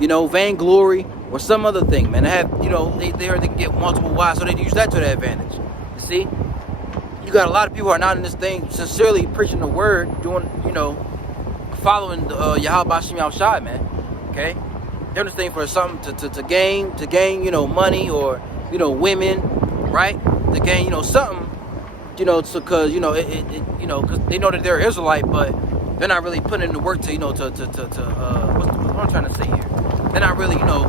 you know, vainglory, or some other thing, man. They have, you know, they can get multiple wives, so they use that to their advantage. You see? You got a lot of people who are not in this thing sincerely preaching the word, doing, you know, following Yahweh Bashim Yahushai, man. Okay? They're in this thing for something to gain, you know, money or, you know, women, right? To gain, you know, something, you know, because, you know, you know, because they know that they're Israelite, but they're not really putting in the work to, you know, what I'm trying to say here. They're not really, you know,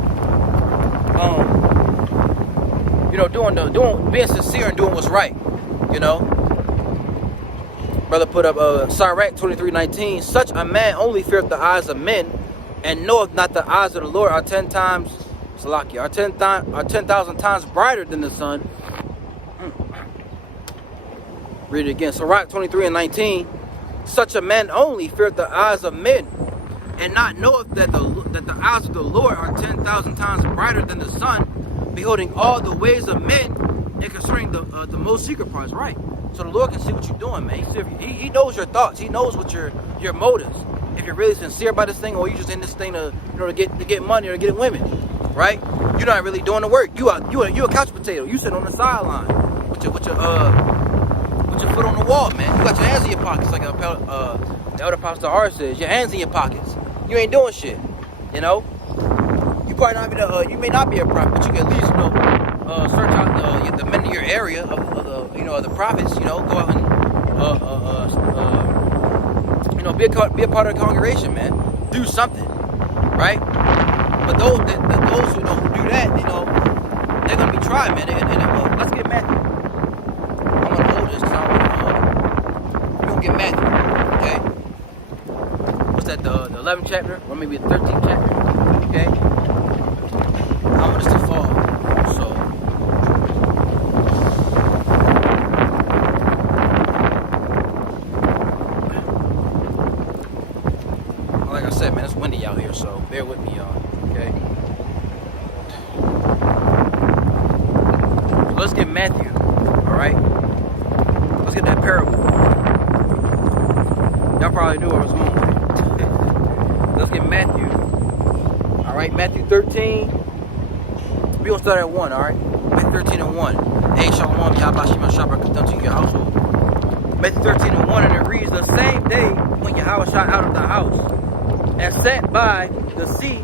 being sincere and doing what's right, you know. Brother put up Sirach 23:19. Such a man only feareth the eyes of men, and knoweth not the eyes of the Lord are 10 times, Salakia, are 10,000 times brighter than the sun. Read it again. Sirach 23:19. Such a man only feareth the eyes of men, and not knoweth that the eyes of the Lord are 10,000 times brighter than the sun, beholding all the ways of men, and concerning the most secret parts. Right. So the Lord can see what you're doing, man. He knows your thoughts. He knows what your motives. If you're really sincere about this thing, or you just in this thing to, you know, to get money or to get women, right? You're not really doing the work. You a couch potato. You sit on the sideline with your foot on the wall, man. You got your hands in your pockets, like the elder Pastor R says. Your hands in your pockets. You ain't doing shit. You know. You probably not even you may not be a prophet, but you can at least, you know, search out the men in your area of the prophets. You know, go out and you know, be a part of the congregation, man. Do something, right? But those who do that, you know, they're gonna be tried, man. And let's get Matthew. I'm gonna hold this because we're gonna get Matthew, okay? What's that? The 11th chapter, or maybe the 13th chapter, okay? I want us to fall, so. Like I said, man, it's windy out here, so bear with me, y'all. Okay. So let's get Matthew. All right. Let's get that parable. Y'all probably knew where I was going with it. Let's get Matthew. All right, Matthew 13. We gonna start at 1. All right. Matthew 13 and 1. Hey, Shalom, Yahbashim Shabbat come to your household. Matthew 13 and 1, and it reads, the same day when Yahweh shot out of the house and sat by the sea.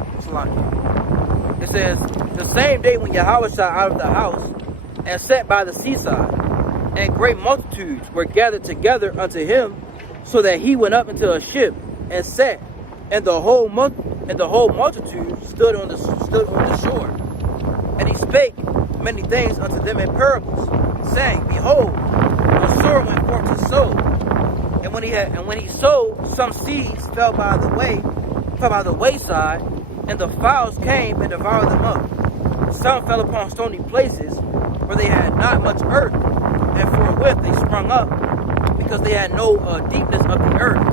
It says, the same day when Yahweh shot out of the house and sat by the seaside, and great multitudes were gathered together unto him, so that he went up into a ship and sat, and the whole multitude stood on the shore. And he spake many things unto them in parables, saying, behold, a sower went forth to sow, and when he sowed, some seeds fell by the wayside, and the fowls came and devoured them up. Some fell upon stony places, where they had not much earth, and forthwith they sprung up, because they had no deepness of the earth.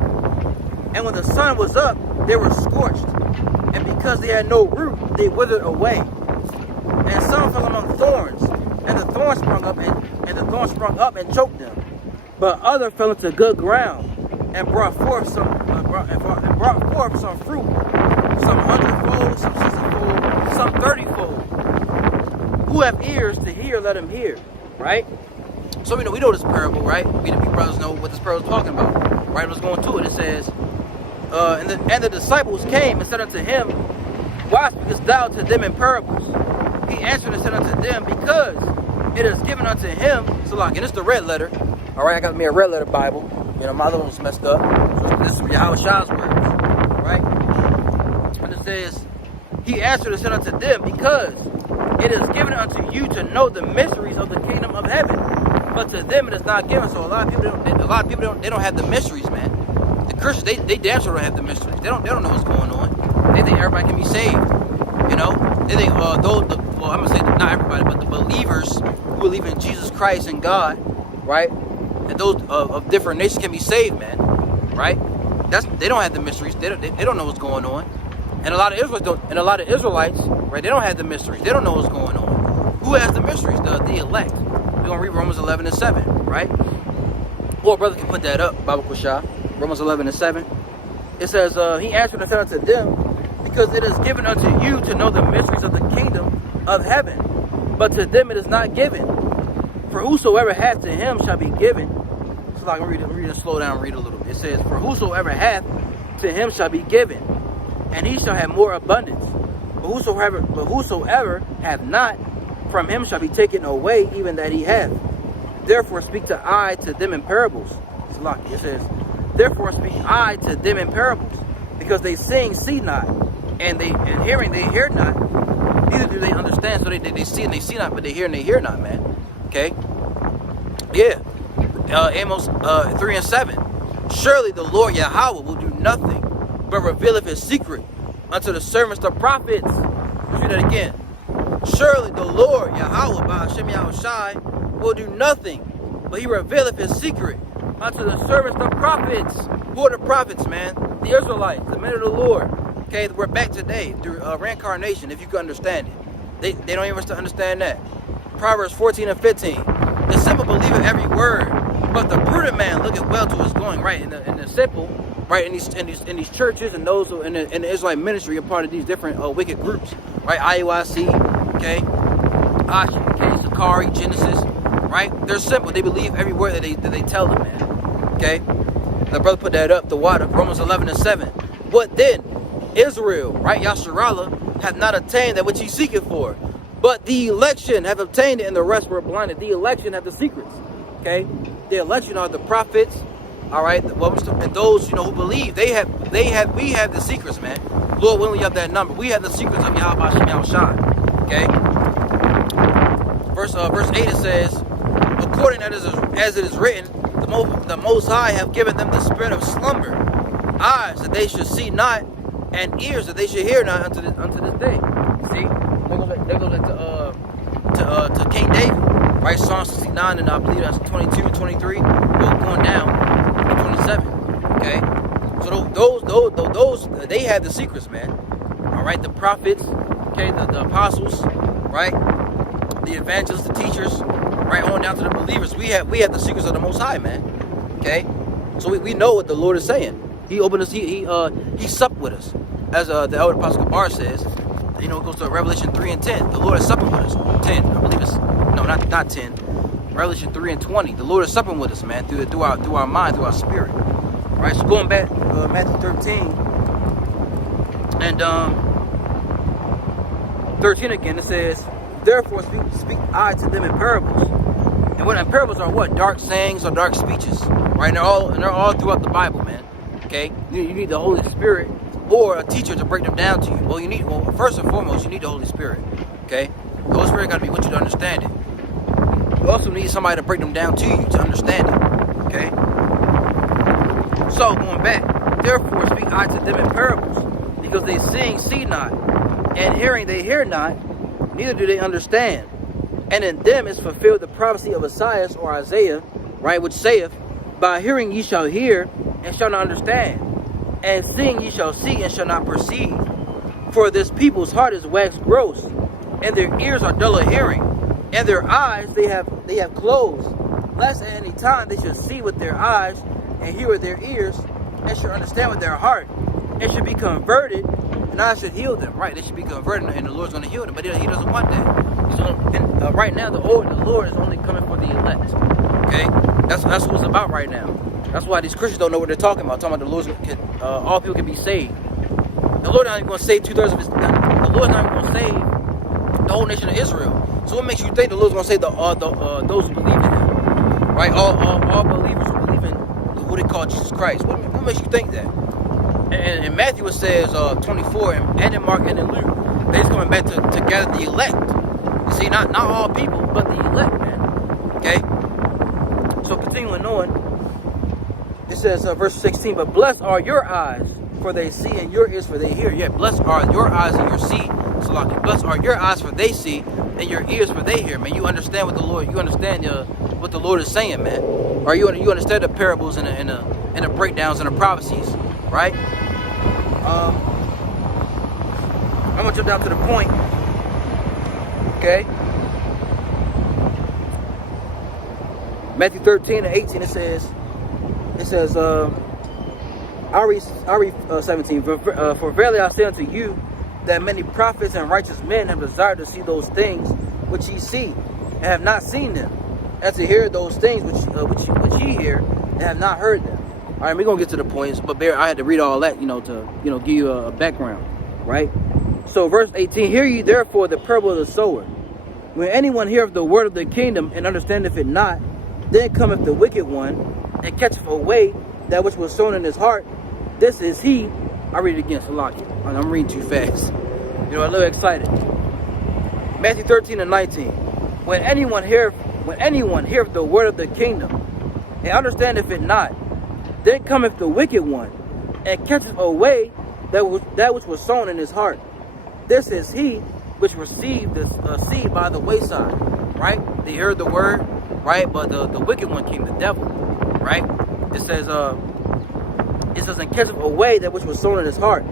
And when the sun was up, they were scorched, and because they had no root, they withered away. And some fell among thorns, and the thorns sprung up and choked them. But others fell into good ground, and brought forth some fruit, some 100-fold, some 60-fold, some 30-fold. Who have ears to hear, let him hear. Right? So we know this parable, right? We brothers know what this parable is talking about. Right? Let's go into it. It says, and the disciples came and said unto him, why speakest thou to them in parables? He answered and said unto them, because it is given unto him. So like, and it's the red letter. All right, I got me a red letter Bible. You know, my other one's messed up. So this is Yahweh Shai's words, right? And it says, he answered and said unto them, because it is given unto you to know the mysteries of the kingdom of heaven, but to them it is not given. So a lot of people don't have the mysteries, man. The Christians, they damn sure don't have the mysteries. They don't know what's going on. They think everybody can be saved. You know, they think I'm gonna say not everybody, but the believers who believe in Jesus Christ and God, right? And those of different nations can be saved, man, right? They don't have the mysteries. They don't know what's going on. And a lot of Israelites don't. And a lot of Israelites, right? They don't have the mysteries. They don't know what's going on. Who has the mysteries? The elect. going to read Romans 11 and 7, right? Or brother can put that up, Baba Kushah. Romans 11 and 7. It says, he answered and said unto them, because it is given unto you to know the mysteries of the kingdom of heaven, but to them it is not given. For whosoever hath, to him shall be given. So like, I'm reading slow down, read a little bit. It says, for whosoever hath, to him shall be given, and he shall have more abundance. But whosoever hath not, from him shall be taken away even that he hath. Therefore speak I to them in parables. It says, therefore speak I to them in parables, because they seeing see not, and hearing they hear not, neither do they understand. So they see and they see not, but they hear and they hear not, man. Okay? Yeah. Amos 3 and 7. Surely the Lord Yahweh will do nothing, but revealeth his secret unto the servants the prophets. Let's read that again. Surely the Lord Yahweh by Hashem Yahushai will do nothing, but he revealeth his secret unto the servants the prophets. Who are the prophets, man? The Israelites, the men of the Lord. Okay, we're back today through reincarnation, if you can understand it. They don't even understand that. Proverbs 14 and 15. The simple believeth every word, but the prudent man looketh well to his going. Right, in the simple, right, in these churches and those who in the Israelite ministry are part of these different wicked groups, right? IUIC, okay, Ashi, okay, Sakari, Genesis, right? They're simple. They believe every word that they tell them, man. Okay, the brother put that up. The water, Romans 11 and 7. What then? Israel, right? Yasharallah hath not attained that which he seeketh for, but the election have obtained it, and the rest were blinded. The election have the secrets. Okay, the election are the prophets. All right, and those who believe we have the secrets, man. Lord willing, you have that number. We have the secrets of Yahweh Shem Yahushai. Okay. Verse 8 it says, according as it is written, the Most High have given them the spirit of slumber, eyes that they should see not, and ears that they should hear not unto this day. See, there goes to King David, right? Psalm 69 and I believe that's 22 and 23, going down to 27. Okay, so those they have the secrets, man. All right, the prophets, okay, the apostles, right, the evangelists, the teachers, right on down to the believers. We have the secrets of the Most High, man. Okay, so we know what the Lord is saying. He opened us. He supped with us, as the elder Apostle Kabar says. It goes to Revelation 3 and 10. The Lord is supping with us. 10, I believe it's not 10. Revelation 3 and 20. The Lord is supping with us, man, through our mind, through our spirit. Right. So going back, Matthew 13 and 13 again. It says, therefore speak I to them in parables. And what parables are? What? Dark sayings or dark speeches, right? And they're all throughout the Bible, man. Okay, you need the Holy Spirit or a teacher to break them down to you. Well, first and foremost, you need the Holy Spirit. Okay, the Holy Spirit got to be with you to understand it. You also need somebody to break them down to you to understand it. Okay. So going back, therefore speak I to them in parables, because they see not, and hearing they hear not, neither do they understand. And in them is fulfilled the prophecy of Isaiah or Isaiah, right, which saith, by hearing ye shall hear, and shall not understand, and seeing ye shall see, and shall not perceive. For this people's heart is waxed gross, and their ears are dull of hearing, and their eyes they have closed, lest at any time they should see with their eyes, and hear with their ears, and should understand with their heart, and should be converted, and I should heal them. Right, they should be converted, and the Lord's going to heal them, but He doesn't want that. Right now, the Lord is only coming for the elect. Okay, that's what it's about right now. That's why these Christians don't know what they're talking about. Talking about the Lord, all people can be saved. The Lord not even going to save 2/3 of His. The Lord's not even going to save the whole nation of Israel. So what makes you think the Lord's going to save those who believe in Him? Right, all believers who believe in who they call Jesus Christ. What makes you think that? And in Matthew it says 24, and in Mark and in Luke, they're just coming back to gather the elect. You see, not all people, but the elect, man. Okay. So continuing on. It says, verse 16, but blessed are your eyes, for they see, and your ears, for they hear. Yeah, blessed are your eyes and your see. So like, blessed are your eyes, for they see, and your ears, for they hear. Man, you understand what the Lord is saying, man. Or you understand the parables and the breakdowns and the prophecies, right? I'm gonna jump down to the point. Okay. Matthew 13:18, it says, I'll read 17. For verily I say unto you, that many prophets and righteous men have desired to see those things which ye see, and have not seen them, and to hear those things which ye hear, and have not heard them. All right, we're gonna get to the points, but I had to read all that, to give you a background, right? So verse 18, hear ye therefore the parable of the sower. When anyone heareth the word of the kingdom and understandeth it not, then cometh the wicked one and catcheth away that which was sown in his heart. This is he. I read it again, Salaki. I'm reading too fast. A little excited. Matthew 13:19. When anyone heareth the word of the kingdom and understandeth it not, then cometh the wicked one and catcheth away that which was sown in his heart. This is he which received the seed by the wayside, right? They heard the word, right? But the wicked one came, the devil, right? It says, and catcheth away that which was sown in his heart.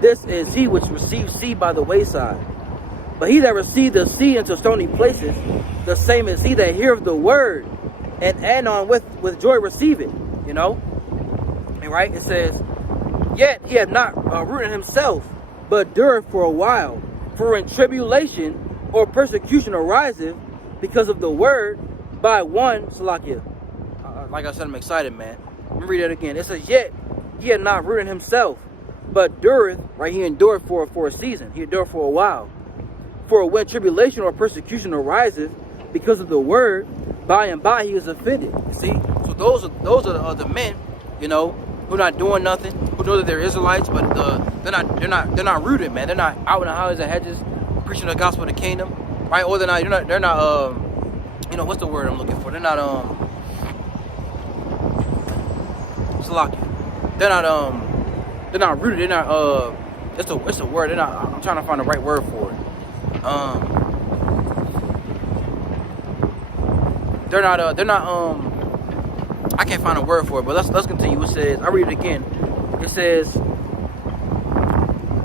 This is he which received seed by the wayside. But he that received the seed into stony places, the same is he that heareth the word, and on with joy receive it, And right, it says, yet he had not rooted himself, but dureth for a while. For in tribulation or persecution ariseth because of the word by one, Salakia. Like I said, I'm excited, man. Let me read that again. It says, yet he had not rooted himself, but dureth, right? He endured for a season. He endured for a while. For when tribulation or persecution ariseth because of the word, by and by he is offended. You see? So those are the men, who are not doing nothing, who know that they're Israelites, but they're not rooted, man. They're not out in the highways and hedges preaching the gospel of the kingdom, right? Or they're not what's the word I'm looking for? They're not Salaki. They're not rooted. They're not it's a word. They're not. I'm trying to find the right word for it. They're not I can't find a word for it, but let's continue. It says, I read it again. It says,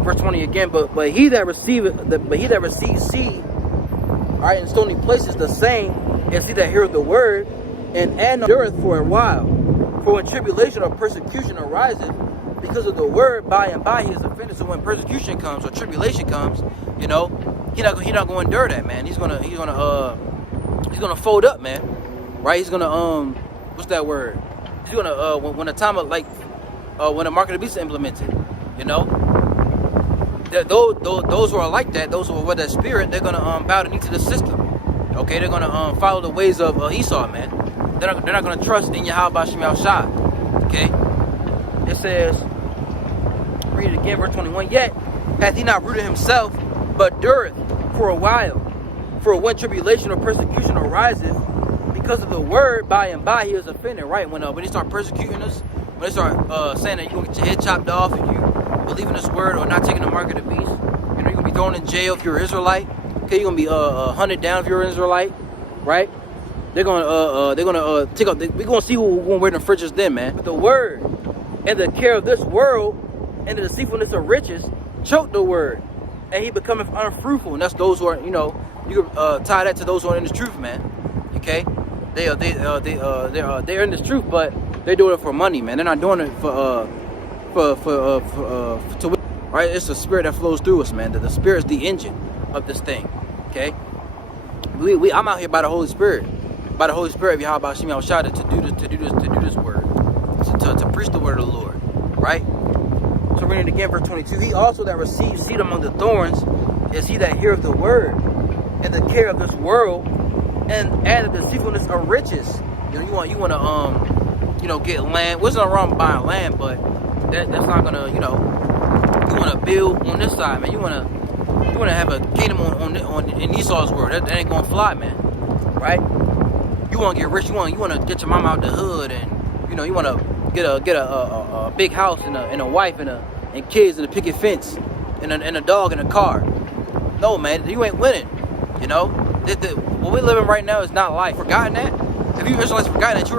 verse 20 again, but he that receives seed, right, in stony places, the same as he that heareth the word, and endureth for a while. For when tribulation or persecution arises because of the word, by and by he is offended. So when persecution comes or tribulation comes, he not going to endure that, man. He's gonna fold up, man. Right? He's gonna what's that word? He's gonna when the time of when the mark of the beast is implemented, those who are like that, those who are with that spirit, they're gonna bow the knee to the system. Okay, they're gonna follow the ways of Esau, man. They're not gonna trust in Yahweh Shem Shah. Okay, it says, read it again, verse 21. Yet hath he not rooted himself, but dureth for a while. For when tribulation or persecution ariseth because of the word, by and by he is offended. Right? When they start persecuting us, when they start saying that you're gonna get your head chopped off if you believe in this word or not taking the mark of the beast, you're gonna be thrown in jail if you're an Israelite. Okay, you're gonna be hunted down if you're an Israelite, right? They're gonna take up. We're gonna see who gonna wear the fridges then, man. But the word and the care of this world and the deceitfulness of riches choke the word, and he becometh unfruitful. And that's those who are, you can tie that to those who are in the truth, man. Okay, they're in this truth, but they're doing it for money, man. They're not doing it to right. It's the spirit that flows through us, man. The spirit's the engine of this thing. Okay, I'm out here by the Holy Spirit. By the Holy Spirit of Yahweh Shem Shah to do this word, to preach the word of the Lord, right? So reading it again, verse 22. He also that receives seed among the thorns is he that heareth the word, and the care of this world, and the deceitfulness of riches. You want to get land. What's not wrong with buying land, but that's not gonna you want to build on this side, man. You want to have a kingdom in Esau's world. That ain't gonna fly, man, right? You want to get rich. You want to get your mama out the hood, and you want to get a big house and a wife and kids and a picket fence and a dog and a car. No, man, you ain't winning. What we're living right now is not life. Forgotten that? Have you Israelites forgotten that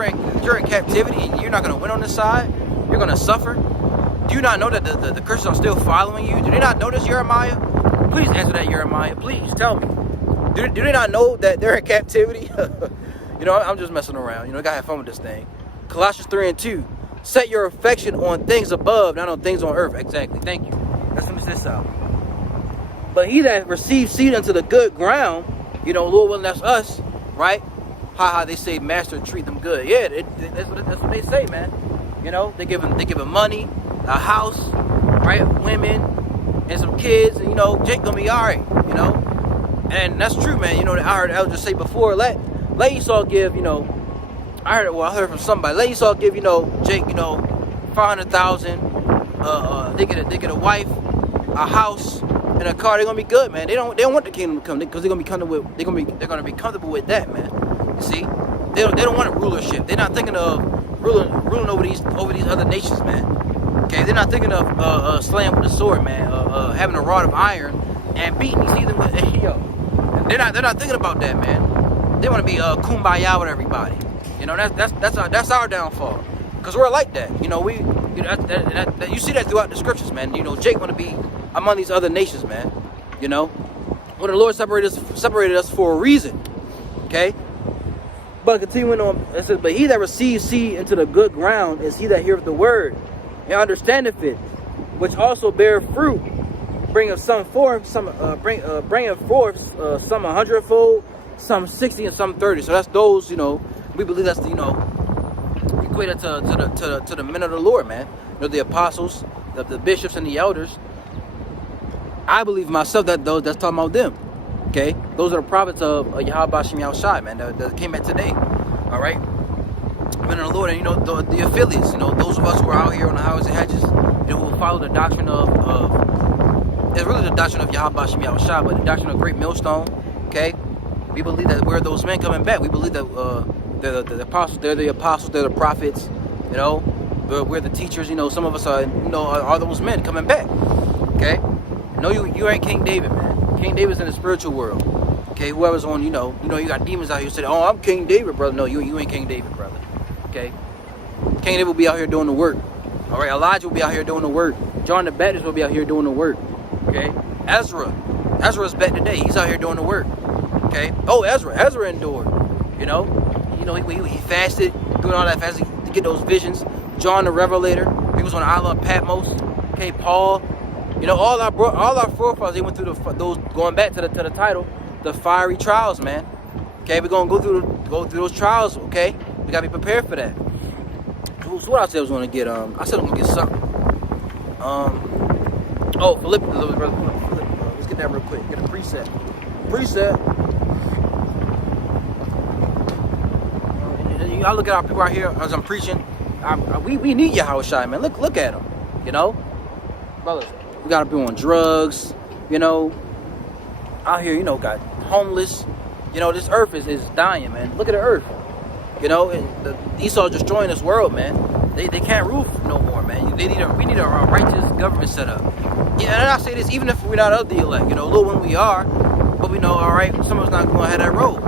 you're in captivity and you're not going to win on this side? You're going to suffer. Do you not know that the Christians are still following you? Do they not know this, Jeremiah? Please answer that, Jeremiah. Please tell me. Do they not know that they're in captivity? You know, I'm just messing around. You know, I gotta have fun with this thing. Colossians 3:2. Set your affection on things above, not on things on earth. Exactly. Thank you. Let's finish this out. But he that receives seed unto the good ground, you know, Lord willing, that's us, right? How they say, master, treat them good. Yeah, that's what they say, man. You know, they give him money, a house, right, women, and some kids, and, you know, Jake gonna be all right, you know. And that's true, man. You know, I was just say before, let Esau give, you know, I heard from somebody, let Esau give, you know, Jake, you know, 500,000. They get a wife, a house, and a car. They're gonna be good, man. They don't want the kingdom to come because they're gonna be comfortable with that, man. You see, they don't want a rulership. They're not thinking of ruling over these other nations, man. Okay, they're not thinking of slaying with the sword, man. Having a rod of iron and beating these heathen with yo. They're not thinking about that, man. They want to be kumbaya with everybody. You know, that's our downfall. Cause we're like that. You know, you see that throughout the scriptures, man. You know, Jake want to be among these other nations, man. You know, when the Lord separated us for a reason. Okay. But continuing on, it says, but he that receives seed into the good ground is he that heareth the word and understandeth it, which also bear fruit, bringeth some forth, bringeth forth some 100-fold, some 60, and some 30. So that's those, you know, we believe that's the, you know, equated to the men of the Lord, man. You know, the apostles, the bishops, and the elders. I believe myself that that's talking about them. Okay, those are the prophets of Yahweh Bashem Yahushai, man, that came back today. All right, men of the Lord, and you know the affiliates, you know, those of us who are out here on the highways and hedges, you know, who will follow the doctrine of it's really the doctrine of Yahweh Bashem Yahushai, but the doctrine of Great Millstone. Okay, we believe that we're those men coming back. We believe that they're the apostles, they're the prophets. You know, we're the teachers. You know, some of us are, you know, are those men coming back. Okay, no, you ain't King David, man. King David's in the spiritual world. Okay, whoever's on, you know, you got demons out here saying, "Oh, I'm King David, brother." No, you ain't King David, brother. Okay, King David will be out here doing the work. All right, Elijah will be out here doing the work. John the Baptist will be out here doing the work. Okay, Ezra's back today. He's out here doing the work. Okay, oh, Ezra endured. You know, he fasted, doing all that fasting to get those visions. John the Revelator, he was on the island of Patmos. Okay, Paul. You know, all our forefathers, they went through those, going back to the title, the fiery trials, man. Okay, we're gonna go through those trials. Okay, we gotta be prepared for that. So what I said I was gonna get. I said I'm gonna get something. Oh, Philippians. Let's get that real quick. Get a preset. I look at our people out here as I'm preaching. We need Yahushua, man. Look at them. You know, brothers. We got people on drugs, you know, out here, you know, got homeless. You know, this earth is dying, man. Look at the earth. You know, Esau's destroying this world, man. They can't rule no more, man. We need a righteous government set up. Yeah, and I say this even if we're not of the elect. You know, little when we are, but we know, all right, some of us not going to have that road.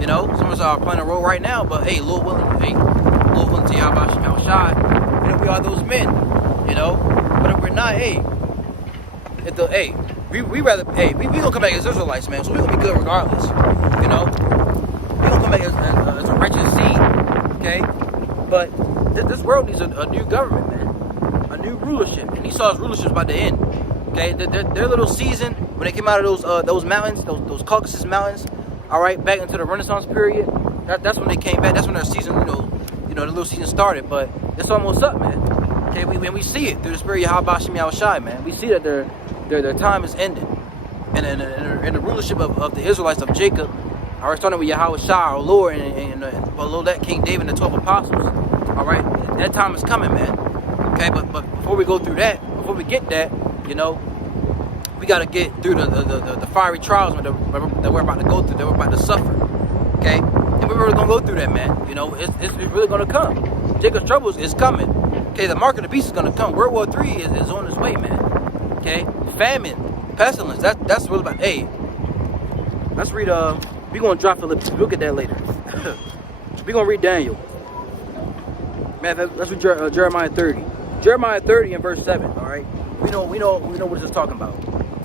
You know, some of us are playing a role right now, but hey, Lord willing to Yahweh Yahushai, you know, we are those men. You know, but if we're not, hey. We gonna come back as Israelites, man. So we gonna be good regardless. You know, we gonna come back as a righteous seed, okay? But this world needs a new government, man, a new rulership. And Esau's rulership is about to end. Okay, their little season when they came out of those mountains, those Caucasus mountains, all right, back into the Renaissance period. That's when they came back. That's when their season, the little season started. But it's almost up, man. Okay, we see it through the spirit of Yahweh Bashem Yahushai, man. We see that their time is ended. And in the rulership of the Israelites of Jacob, all right, starting with Yahweh Shah, our Lord, and below that King David and the 12 apostles, all right, that time is coming, man. Okay, but before we go through that, before we get that, you know, we got to get through the fiery trials that we're about to go through, that we're about to suffer, okay? And we're really going to go through that, man. You know, it's really going to come. Jacob's troubles is coming. Okay, the mark of the beast is going to come. World War III is on its way, man. Okay, famine, pestilence, that's really about, hey, let's read, we're going to drop Philippians. We'll get that later. We're going to read Daniel. Man, let's read Jeremiah 30. Jeremiah 30 and verse 7, all right? We know what it's talking about.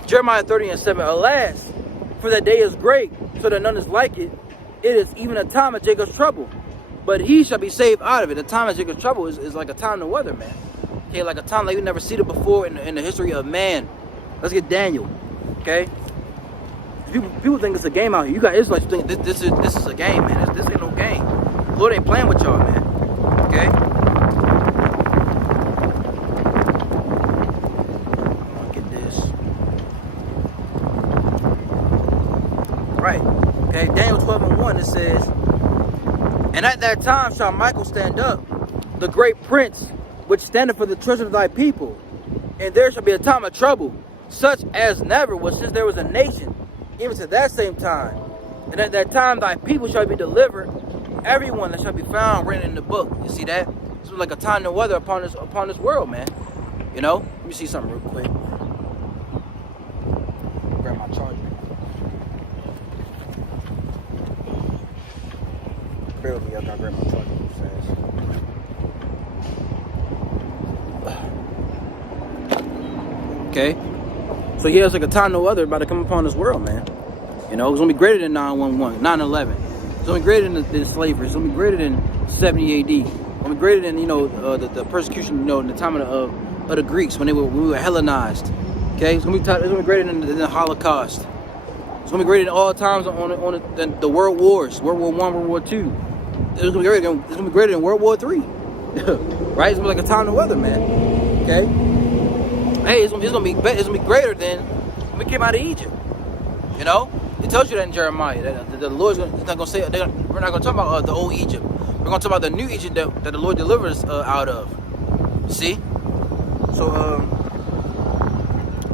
Jeremiah 30 and 7, alas, for that day is great, so that none is like it. it is even a time of Jacob's trouble, but he shall be saved out of it. The time of Jacob's trouble is like a time to weather, man. Okay, like a time like we've never seen it before in the history of man. Let's get Daniel. Okay, people think it's a game out here. You got Israelites think this is a game, man. This ain't no game. The Lord ain't playing with y'all, man. Okay. Get this right. Okay, Daniel 12:1. It says, "And at that time shall Michael stand up, the great prince, which standeth for the treasure of thy people, and there shall be a time of trouble, such as never was since there was a nation, even to that same time. And at that time thy people shall be delivered, everyone that shall be found written in the book." You see that? It's like a time to weather upon this world, man. You know? Let me see something real quick. Grab my charger. Bear with me, I gotta grab my charger real fast. Okay? So yeah, it's like a time no other about to come upon this world, man. You know, it's gonna be greater than 9/11. It's gonna be greater than slavery. It's gonna be greater than 70 AD. It's gonna be greater than, the persecution, in the time of the Greeks when we were Hellenized. Okay, it's gonna be greater than the Holocaust. It's gonna be greater than all times on the world wars, World War I, World War II. It's gonna be greater than World War III. Right? It's gonna be like a time to weather, man. Okay. Hey, it's gonna be greater than when we came out of Egypt. You know, it tells you that in Jeremiah that the Lord's not gonna say we're not gonna talk about the old Egypt. We're gonna talk about the new Egypt that the Lord delivers out of. See? So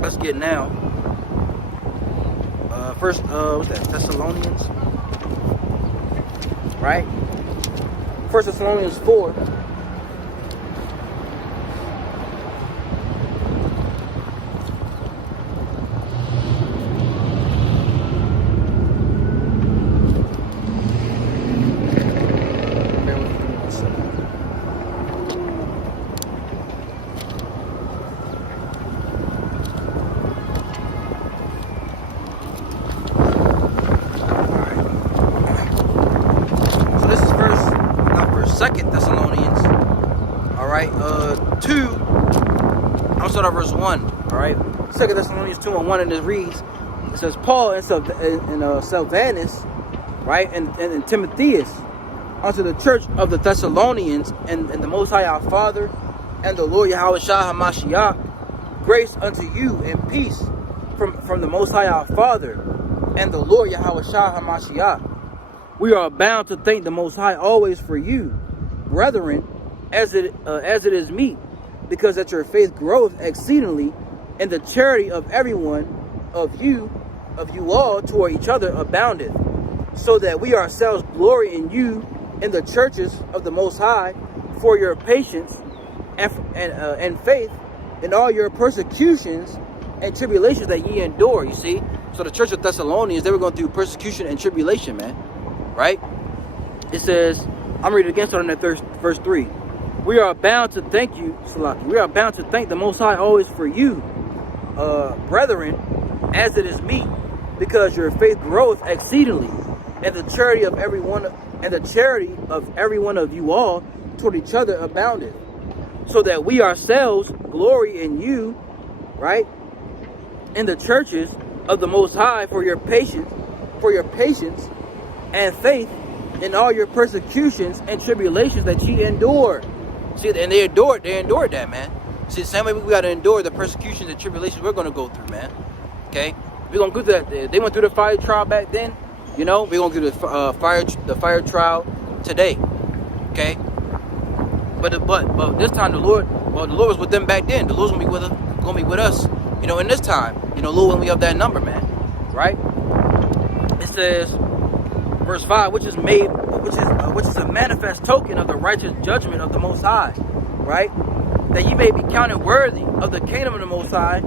let's get now. First, what's that? Thessalonians, right? 1 Thessalonians 4. Second Thessalonians, all right, 2. I'll start at verse 1. All right, 2 Thessalonians 2:1, and it reads, it says, "Paul and Silvanus, right, and Timotheus, unto the church of the Thessalonians, and the Most High our Father, and the Lord Yahushua HaMashiach, grace unto you and peace from the Most High our Father, and the Lord Yahushua HaMashiach. We are bound to thank the Most High always for you, brethren, as it is meet, because that your faith groweth exceedingly, and the charity of everyone of you all toward each other aboundeth, so that we ourselves glory in you in the churches of the Most High for your patience and faith in all your persecutions and tribulations that ye endure." You see, so the church of Thessalonians, they were going through persecution and tribulation, man. Right? It says, I'm reading again, starting at verse 3. "We are bound to thank you, Salaki. We are bound to thank the Most High always for you, brethren, as it is meet, because your faith groweth exceedingly, and the charity of every one of you all toward each other aboundeth, so that we ourselves glory in you," right, "in the churches of the Most High for your patience and faith in all your persecutions and tribulations that ye endure." See, and they endured that, man. See, the same way we got to endure the persecutions and tribulations we're going to go through, man. Okay, we're going to go through that. They went through the fire trial back then. You know, we're going through the fire trial today. Okay, but this time the Lord was with them back then. The Lord's going to be with us. You know, in this time. You know, Lord, when we up that number, man. Right? It says, verse 5, which is a manifest token of the righteous judgment of the Most High, right? That ye may be counted worthy of the kingdom of the Most High,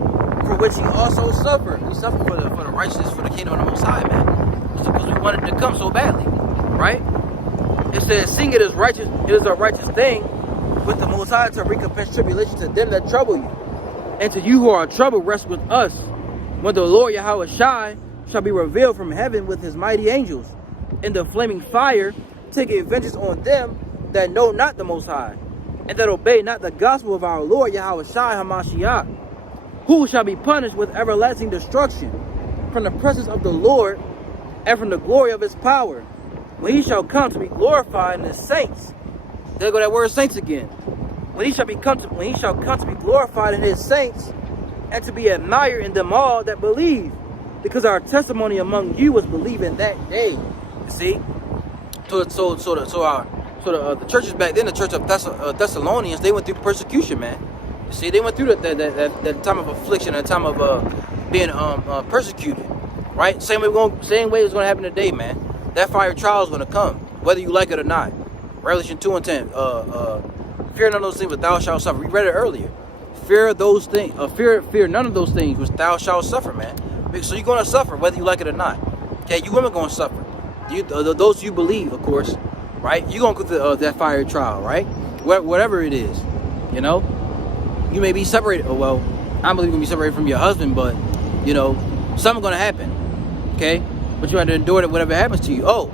for which he also suffered. He suffered for the righteousness, for the kingdom of the Most High, man. Because we wanted to come so badly, right? It says, "Seeing it is righteous, it is a righteous thing with the Most High to recompense tribulation to them that trouble you, and to you who are troubled rest with us, when the Lord Yahushua shall be revealed from heaven with his mighty angels, in the flaming fire, taking vengeance on them that know not the Most High, and that obey not the gospel of our Lord Yahushua HaMashiach, who shall be punished with everlasting destruction from the presence of the Lord and from the glory of his power, when he shall come to be glorified in his saints. There go that word saints again. When he shall come to be glorified in his saints, and to be admired in them all that believe, because our testimony among you was believed in that day. You see, the churches back then, the church of Thessalonians, they went through persecution, man. You see, they went through that time of affliction, that time of being persecuted, right? Same way it's going to happen today, man. That fire trial is going to come, whether you like it or not. Revelation 2:10. Fear none of those things, but thou shalt suffer. We read it earlier. Fear those things. Fear none of those things, which thou shalt suffer, man. So you're going to suffer, whether you like it or not. Okay, you women going to suffer. Those you believe, of course, right? You're going to go through that fire trial, right? Whatever it is, you know. You may be separated. Oh, well, I believe you're going to be separated from your husband, but, you know, something's going to happen. Okay? But you have to endure it, whatever happens to you. Oh,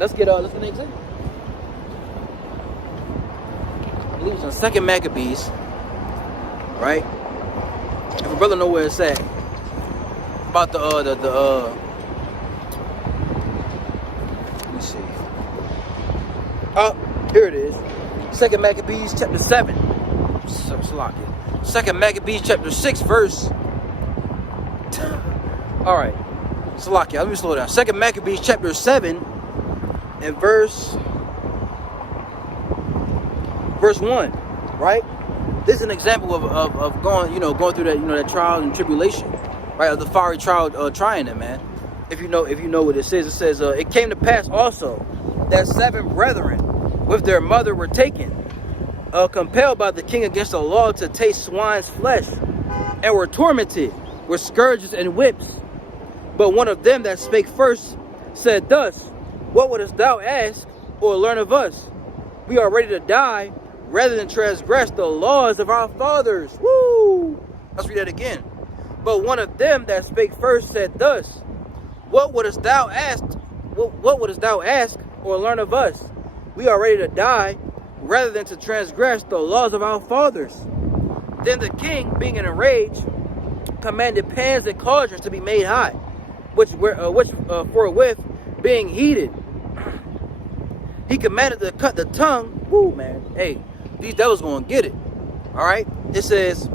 let's get an example. I believe it's on 2 Maccabees, right? If a brother know where it's at, about let me see. Oh, here it is. 2 Maccabees chapter 7. Salakia. 2 Maccabees chapter 6 verse. All right. Salakia, let me slow down. 2 Maccabees chapter 7 and verse 1, right? This is an example of going through that, that trial and tribulation, right? Of the fiery trial trying them, man. If you know what it says, it came to pass also that 7 brethren with their mother were taken, compelled by the king against the law to taste swine's flesh, and were tormented with scourges and whips. But one of them that spake first said thus, what wouldest thou ask or learn of us? We are ready to die rather than transgress the laws of our fathers. Woo! Let's read that again. But one of them that spake first said thus, what wouldest thou ask? What wouldest thou ask or learn of us? We are ready to die rather than to transgress the laws of our fathers. Then the king, being in a rage, commanded pans and cauldrons to be made hot, which forthwith being heated, he commanded to cut the tongue. Woo, man. Hey, these devils gonna get it. All right. It says,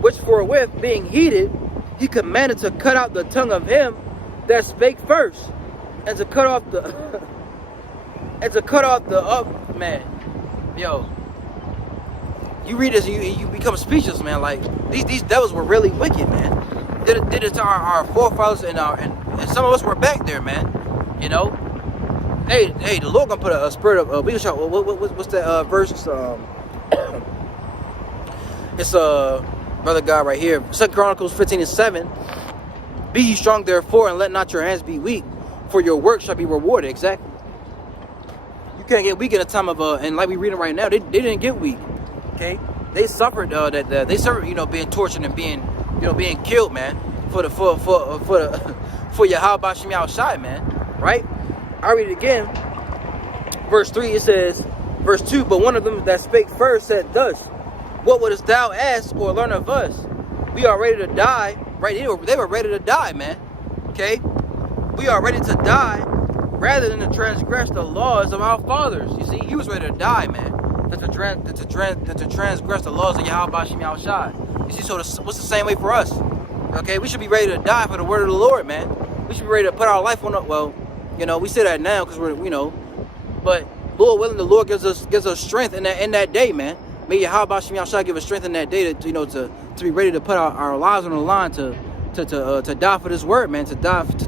which forthwith being heated, he commanded to cut out the tongue of him that spake first, and to cut off the man. Yo, you read this and you become speechless, man. Like these devils were really wicked, man. Did it to our forefathers and some of us were back there, man. You know. Hey, the Lord gonna put a spirit of what's that verse? It's brother God right here. 2 Chronicles 15:7. Be ye strong therefore, and let not your hands be weak, for your work shall be rewarded. Exactly. You can't get weak in a time of and like we reading right now, they didn't get weak. Okay, they suffered they suffered being tortured and being killed, man, for Yahweh Shem Yahushai, man, right? I read it again. Verse 3, it says, verse 2, but one of them that spake first said thus, what wouldest thou ask or learn of us? We are ready to die. Right, they were ready to die, man. Okay? We are ready to die rather than to transgress the laws of our fathers. You see, he was ready to die, man. To transgress the laws of Yahweh Shem Yahushai. You see, so what's the same way for us? Okay, we should be ready to die for the word of the Lord, man. We should be ready to put our life on the, well, we say that now because we're, but Lord willing, the Lord gives us strength in that day, man. May Yahweh Shem Yahushua give us strength in that day to be ready to put our lives on the line to die for this word, man. To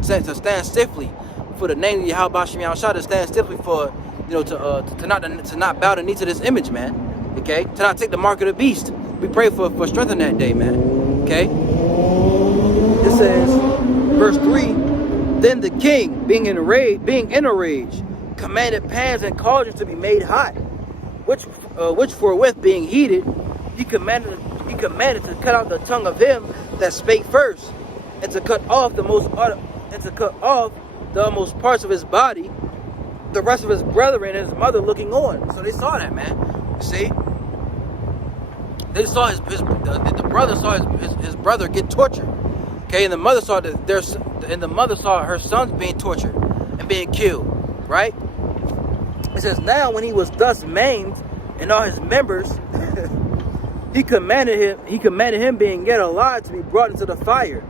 stand stiffly for the name of Yahweh Shem Yahushua, to stand stiffly for to not bow the knee to this image, man. Okay, to not take the mark of the beast. We pray for strength in that day, man. Okay. It says, verse 3. Then the king, being in a rage, commanded pans and cauldrons to be made hot, which forthwith being heated, he commanded to cut out the tongue of him that spake first, and to cut off the most parts of his body, the rest of his brethren and his mother looking on. So they saw that, man. You see? They saw the brother saw his brother get tortured. Okay, and the mother saw her sons being tortured and being killed. Right? It says, now when he was thus maimed and all his members, he commanded him being yet alive to be brought into the fire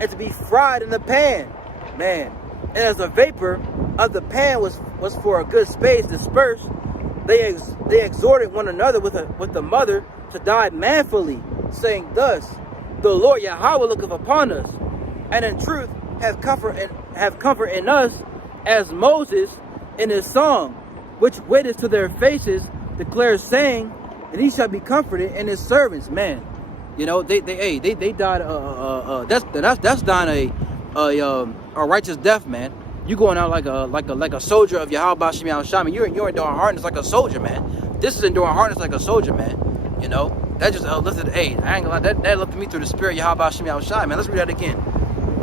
and to be fried in the pan. Man. And as the vapor of the pan was for a good space dispersed, they exhorted one another with the mother to die manfully, saying thus, the Lord Yahweh looketh upon us, and in truth have comfort in us, as Moses in his song, which witness to their faces, declares, saying, and he shall be comforted in his servants. Man, you know, they died. That's dying a righteous death, man. You going out like a soldier of Yahweh Shem Yahushua. You're enduring hardness like a soldier, man. This is enduring hardness like a soldier, man. You know, that just lifted. Hey, I ain't gonna lie, that lifted me through the spirit of Yahweh Shem Yahushua, man. Let's read that again.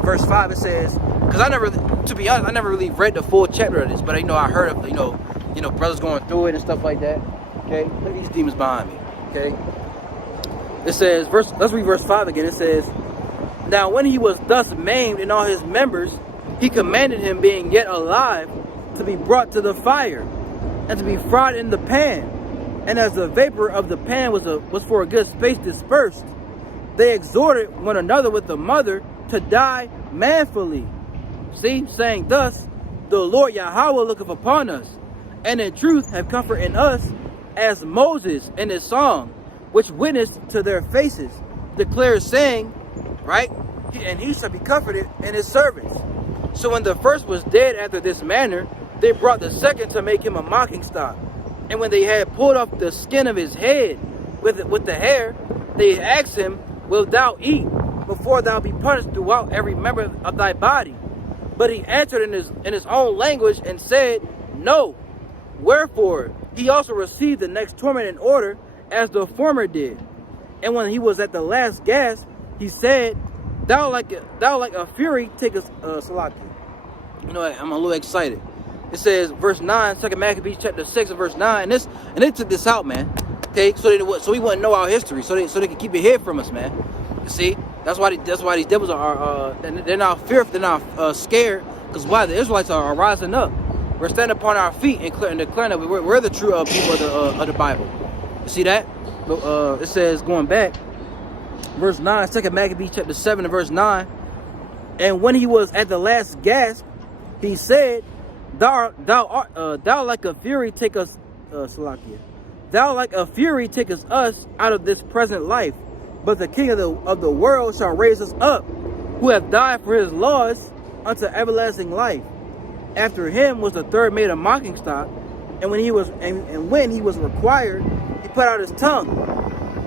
Verse 5, it says, because to be honest, I never really read the full chapter of this, but you know, I heard of you know brothers going through it and stuff like that. Okay, look at these demons behind me. Okay, it says, let's read verse 5 again. It says, now when he was thus maimed in all his members, he commanded him, being yet alive, to be brought to the fire and to be fried in the pan. And as the vapor of the pan was for a good space dispersed, they exhorted one another with the mother to die manfully. See, saying thus, the Lord Yahweh looketh upon us, and in truth have comfort in us, as Moses in his song, which witnessed to their faces, declares, saying, right, and he shall be comforted in his servants. So when the first was dead after this manner, they brought the second to make him a mocking stock. And when they had pulled off the skin of his head with the hair, they asked him, wilt thou eat before thou be punished throughout every member of thy body? But he answered in his own language and said, no. Wherefore he also received the next torment in order as the former did. And when he was at the last gasp, he said, thou like a fury takest Salaki. You know, I'm a little excited. It says, verse 9, 2 Maccabees chapter 6 and verse 9. And they took this out, man. Okay, so we wouldn't know our history, so they can keep it hid from us, man. You see, that's why these devils are they're not fearful, they're not scared, because why? The Israelites are rising up. We're standing upon our feet and declaring that we're the true people of the Bible. You see that? It says, going back, verse 9, 2 Maccabees chapter 7 and verse 9. And when he was at the last gasp, he said, thou like a fury take us, Salakia. Thou like a fury takest us out of this present life, but the King of the world shall raise us up, who have died for his laws unto everlasting life. After him was the third made a mocking stock, and when he was required, he put out his tongue,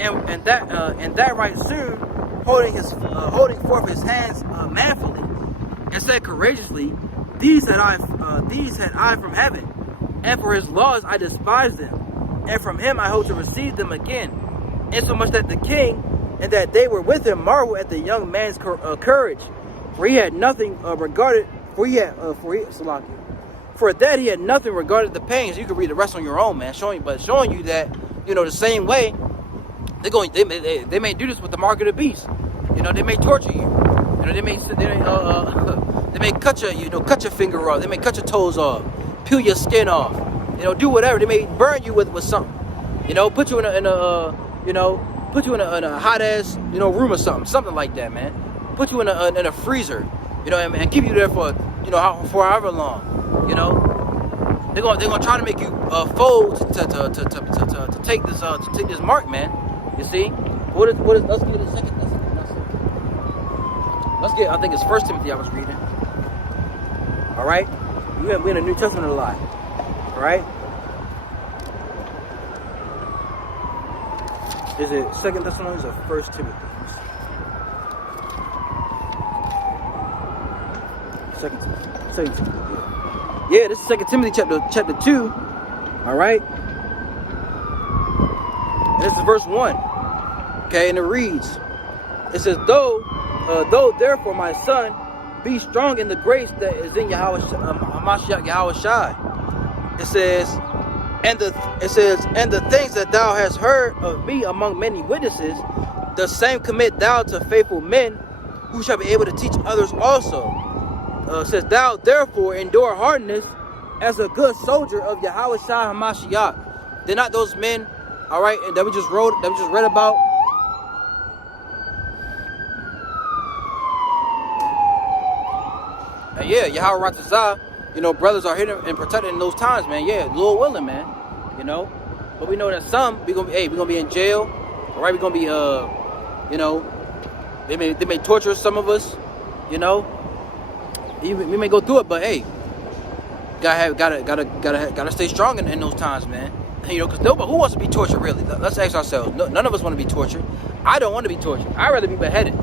and that right soon, holding forth his hands manfully, and said courageously, these had I from heaven, and for his laws I despised them, and from him I hope to receive them again. Insomuch that the king and that they were with him marveled at the young man's courage, for he had nothing regarded. For that he had nothing regarded the pains. You can read the rest on your own, man. Showing you that, you know, the same way they may do this with the mark of the beast. You know, they may torture you. You know, they may cut your finger off. They may cut your toes off, peel your skin off. You know, do whatever. They may burn you with something. You know, put you in a hot ass room or something like that, man. Put you in a freezer. You know, and keep you there for however long. You know, they're gonna try to make you fold to take this mark, man. You see, what is? Let's get a second. I think it's 1 Timothy I was reading. All right, we're in the New Testament a lot. All right, is it 2 Thessalonians or 1 Timothy? Second Timothy. Yeah, this is 2 Timothy chapter 2. All right. And this is verse 1. Okay, and it reads, it says, though therefore my son, be strong in the grace that is in Mashiach Yahweh Shai. it says, and the things that thou hast heard of me among many witnesses, the same commit thou to faithful men, who shall be able to teach others also. It says, thou therefore endure hardness as a good soldier of Yahweh Shai HaMashiach. They're not those men, all right, that we just read about. And yeah, Yahweh Ratazah, you know, brothers are hidden and protected in those times, man. Yeah, Lord willing, man. You know, but we know that some we're gonna be in jail, all right. We're gonna be you know, they may torture some of us, you know. We may go through it, but hey, gotta stay strong in those times, man. You know, because nobody, who wants to be tortured, really? Let's ask ourselves. None of us want to be tortured. I don't want to be tortured. I'd rather be beheaded.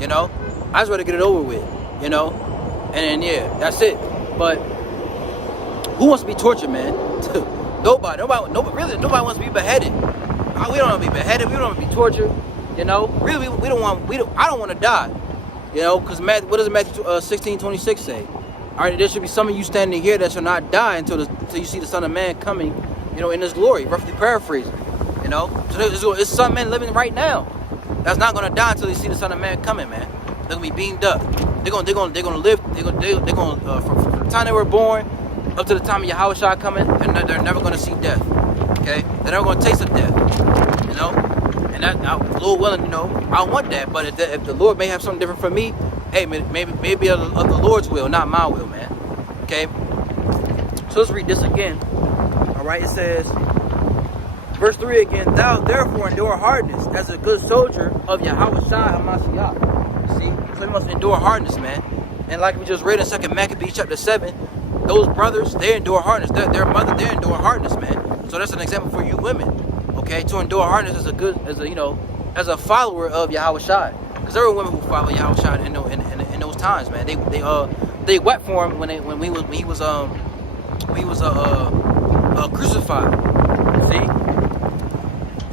You know, I just want to get it over with. You know, and then yeah, that's it. But who wants to be tortured, man? Nobody wants to be beheaded. We don't want to be beheaded. We don't want to be tortured. You know, really, I don't want to die. You know, because what does Matthew 16:26 say? All right, there should be some of you standing here that shall not die until you see the Son of Man coming, you know, in His glory. Roughly paraphrasing. You know, so there's some men living right now that's not gonna die until they see the Son of Man coming, man. They're gonna be beamed up. They're gonna live. They're gonna from the time they were born up to the time of Yahweh Shai coming, and they're never gonna see death. Okay, they're never gonna taste of death. You know. And that, Lord willing, you know, I want that. But if the Lord may have something different for me, hey, maybe of the Lord's will, not my will, man. Okay. So let's read this again. All right. It says, verse 3 again. Thou therefore endure hardness as a good soldier of Yahweh Shai HaMashiach. See, so we must endure hardness, man. And like we just read in 2 Maccabees chapter 7, those brothers, they endure hardness. Their mother, they endure hardness, man. So that's an example for you women. Okay, to endure hardness as a follower of Yahweh Shai, because there were women who follow Yahweh Shai in those times, man. They wept for him when he was crucified. See,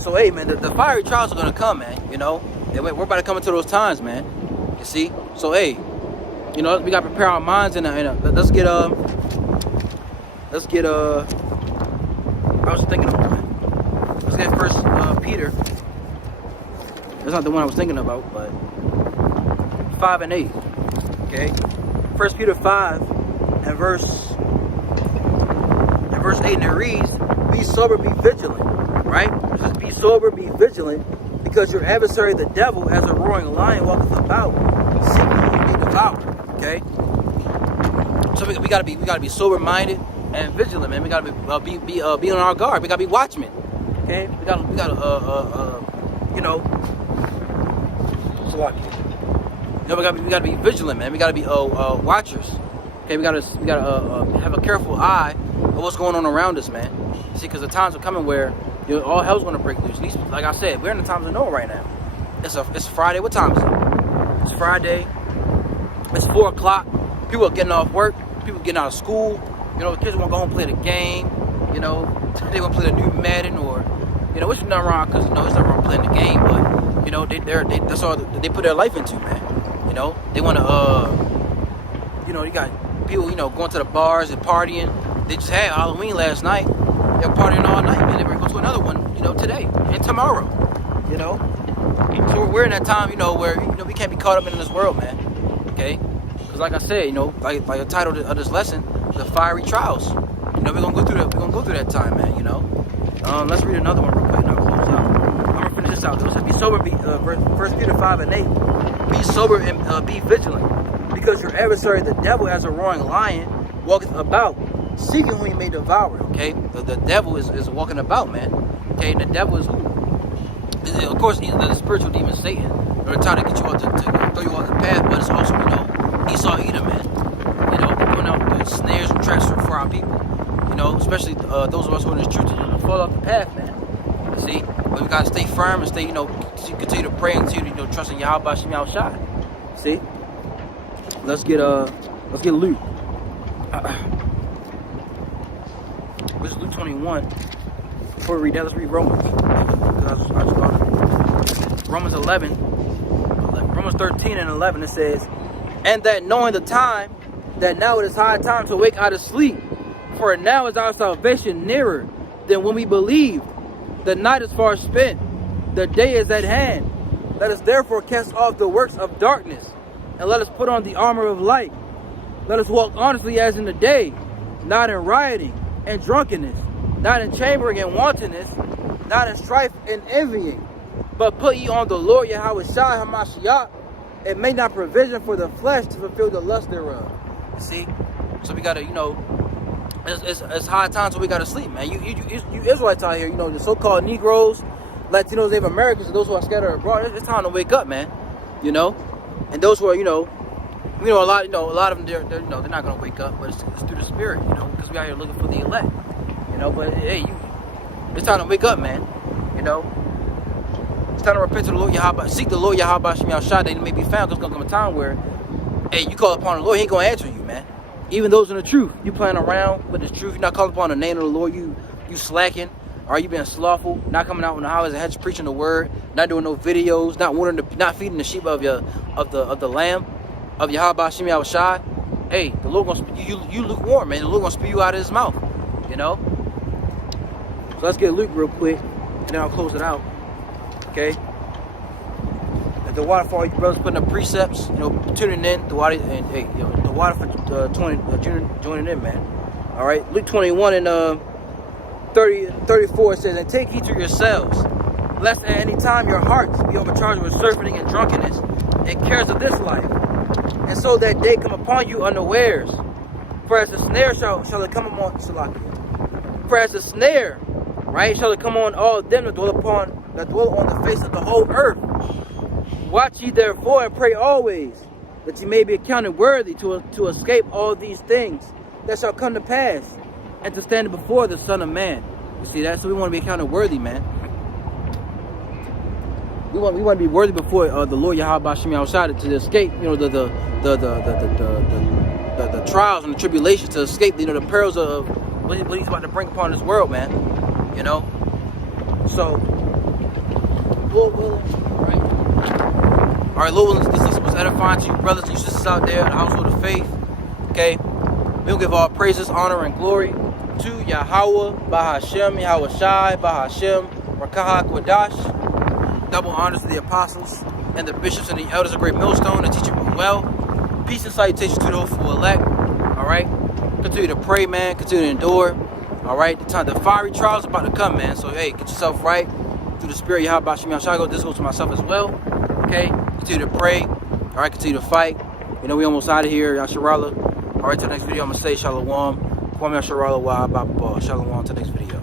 so hey, man, the fiery trials are gonna come, man. You know, we're about to come into those times, man. You see, so hey, you know, we gotta prepare our minds and let's get I was thinking about. Let's get First Peter. That's not the one I was thinking about, but 5 and 8. Okay, First Peter 5 and verse 8, and it reads, "Be sober, be vigilant." Right? It says, "Be sober, be vigilant, because your adversary, the devil, as a roaring lion, walketh about, seeking whom he may devour." Okay. So we gotta be sober minded and vigilant, man. We gotta be on our guard. We gotta be watchmen. Okay, we gotta you know, we gotta be vigilant, man. We gotta be watchers. Okay, we gotta have a careful eye of what's going on around us, man. See, because the times are coming where, you know, all hell's gonna break loose. Like I said, we're in the times of Noah right now. It's Friday. What time is it? It's Friday. It's 4 o'clock. People are getting off work. People getting out of school. You know, the kids want to go home and play the game. You know, they want to play the new Madden or, you know, which is not wrong, because, you know, it's not wrong playing the game, but, you know, that's all they put their life into, man. You know, they want to, you know, you got people, you know, going to the bars and partying. They just had Halloween last night. They're partying all night, and they're going to go to another one, you know, today and tomorrow, you know. So we're in that time, you know, where, you know, we can't be caught up in this world, man. Okay? Because like I said, you know, like the title of this lesson, the fiery trials. You know, we're gonna go through that. We're gonna go through that time, man. You know. Let's read another one real quick, and I'll close out. I'm gonna finish this out. It says, "Be sober." First Peter 5 and 8. Be sober and be vigilant, because your adversary, the devil, as a roaring lion, walketh about, seeking whom he may devour. Okay, the devil is walking about, man. Okay, and the devil is who? Of course, he's the spiritual demon Satan. They're trying to get you out to throw you off the path, but it's also, you know, Esau Edom, man. You know, putting out the snares and traps for our people. You know, especially those of us who are in this truth to fall off the path, man. See, but we gotta stay firm and stay, you know, continue to pray and continue to, you know, trust in Yahweh Shem Shai. See, let's get Luke. This is Luke 21. Before we read that, let's read Romans. Romans 11, Romans 13 and 11. It says, "And that knowing the time, that now it is high time to wake out of sleep, For now is our salvation nearer than when we believed. The night is far spent, the day is at hand. Let us therefore cast off the works of darkness, and let us put on the armor of light. Let us walk honestly as in the day, not in rioting and drunkenness, not in chambering and wantonness, not in strife and envying, but put ye on the Lord Yahushua HaMashiach, and make not provision for the flesh to fulfill the lust thereof. You see? So we gotta, it's high time, so we gotta sleep, man. You Israelites out here, the so-called Negroes, Latinos, Native Americans, and those who are scattered abroad, it's time to wake up, man. And those who are, a lot of them, they're not gonna wake up, but it's through the Spirit, because we out here looking for the elect, But hey, it's time to wake up, man. It's time to repent to the Lord Yahweh, seek the Lord Yahweh Shem Yahushua, that He may be found. Because there's gonna come a time where, hey, you call upon the Lord, He ain't gonna answer you, man. Even those in the truth, you playing around with the truth, you're not calling upon the name of the Lord, you slacking, or you being slothful, not coming out when the highways and hedges preaching the word, not doing no videos, not feeding the sheep of the lamb of Yahweh Shem Yahushua. Hey, the Lord gonna you lukewarm, man. The Lord gonna spew you out of His mouth, So let's get Luke real quick, and then I'll close it out. Okay. At the water for all you brothers putting up precepts, tuning in, the water, and hey, the water for joining in, man. All right, Luke 21 and 34 says, and take heed to yourselves, lest at any time your hearts be overcharged with surfeiting and drunkenness and cares of this life, and so that day come upon you unawares. For as the snare shall it come upon For as the snare, right, shall it come on all them that dwell on the face of the whole earth. Watch ye therefore and pray always, that ye may be accounted worthy to escape all these things that shall come to pass, and to stand before the Son of Man. You see that? So we want to be accounted worthy, man. We want to be worthy before the Lord Yahweh Shem Yahushua to escape, the trials and the tribulations, to escape, the perils of what He's about to bring upon this world, man. So, Lord willing, right? All right, Lord willing, this was edifying to you, brothers and sisters out there in the household of faith. Okay, we'll give all praises, honor, and glory to Yahweh, Bahashem, Yahweh Shai, Bahashem, Rakaha Kwadash. Double honors to the apostles and the bishops and the elders of Great Millstone and teach them well. Peace and salutations to the hopeful elect. All right, continue to pray, man. Continue to endure. All right, the fiery trials about to come, man. So hey, get yourself right through the Spirit. Yahweh Shem Yahushua. This goes to myself as well. Okay, continue to pray. All right, continue to fight. We almost out of here. Yasharallah. All right, till the next video, I'm gonna say Shalom. Kwame Yasharallah. Shalom. Till the next video.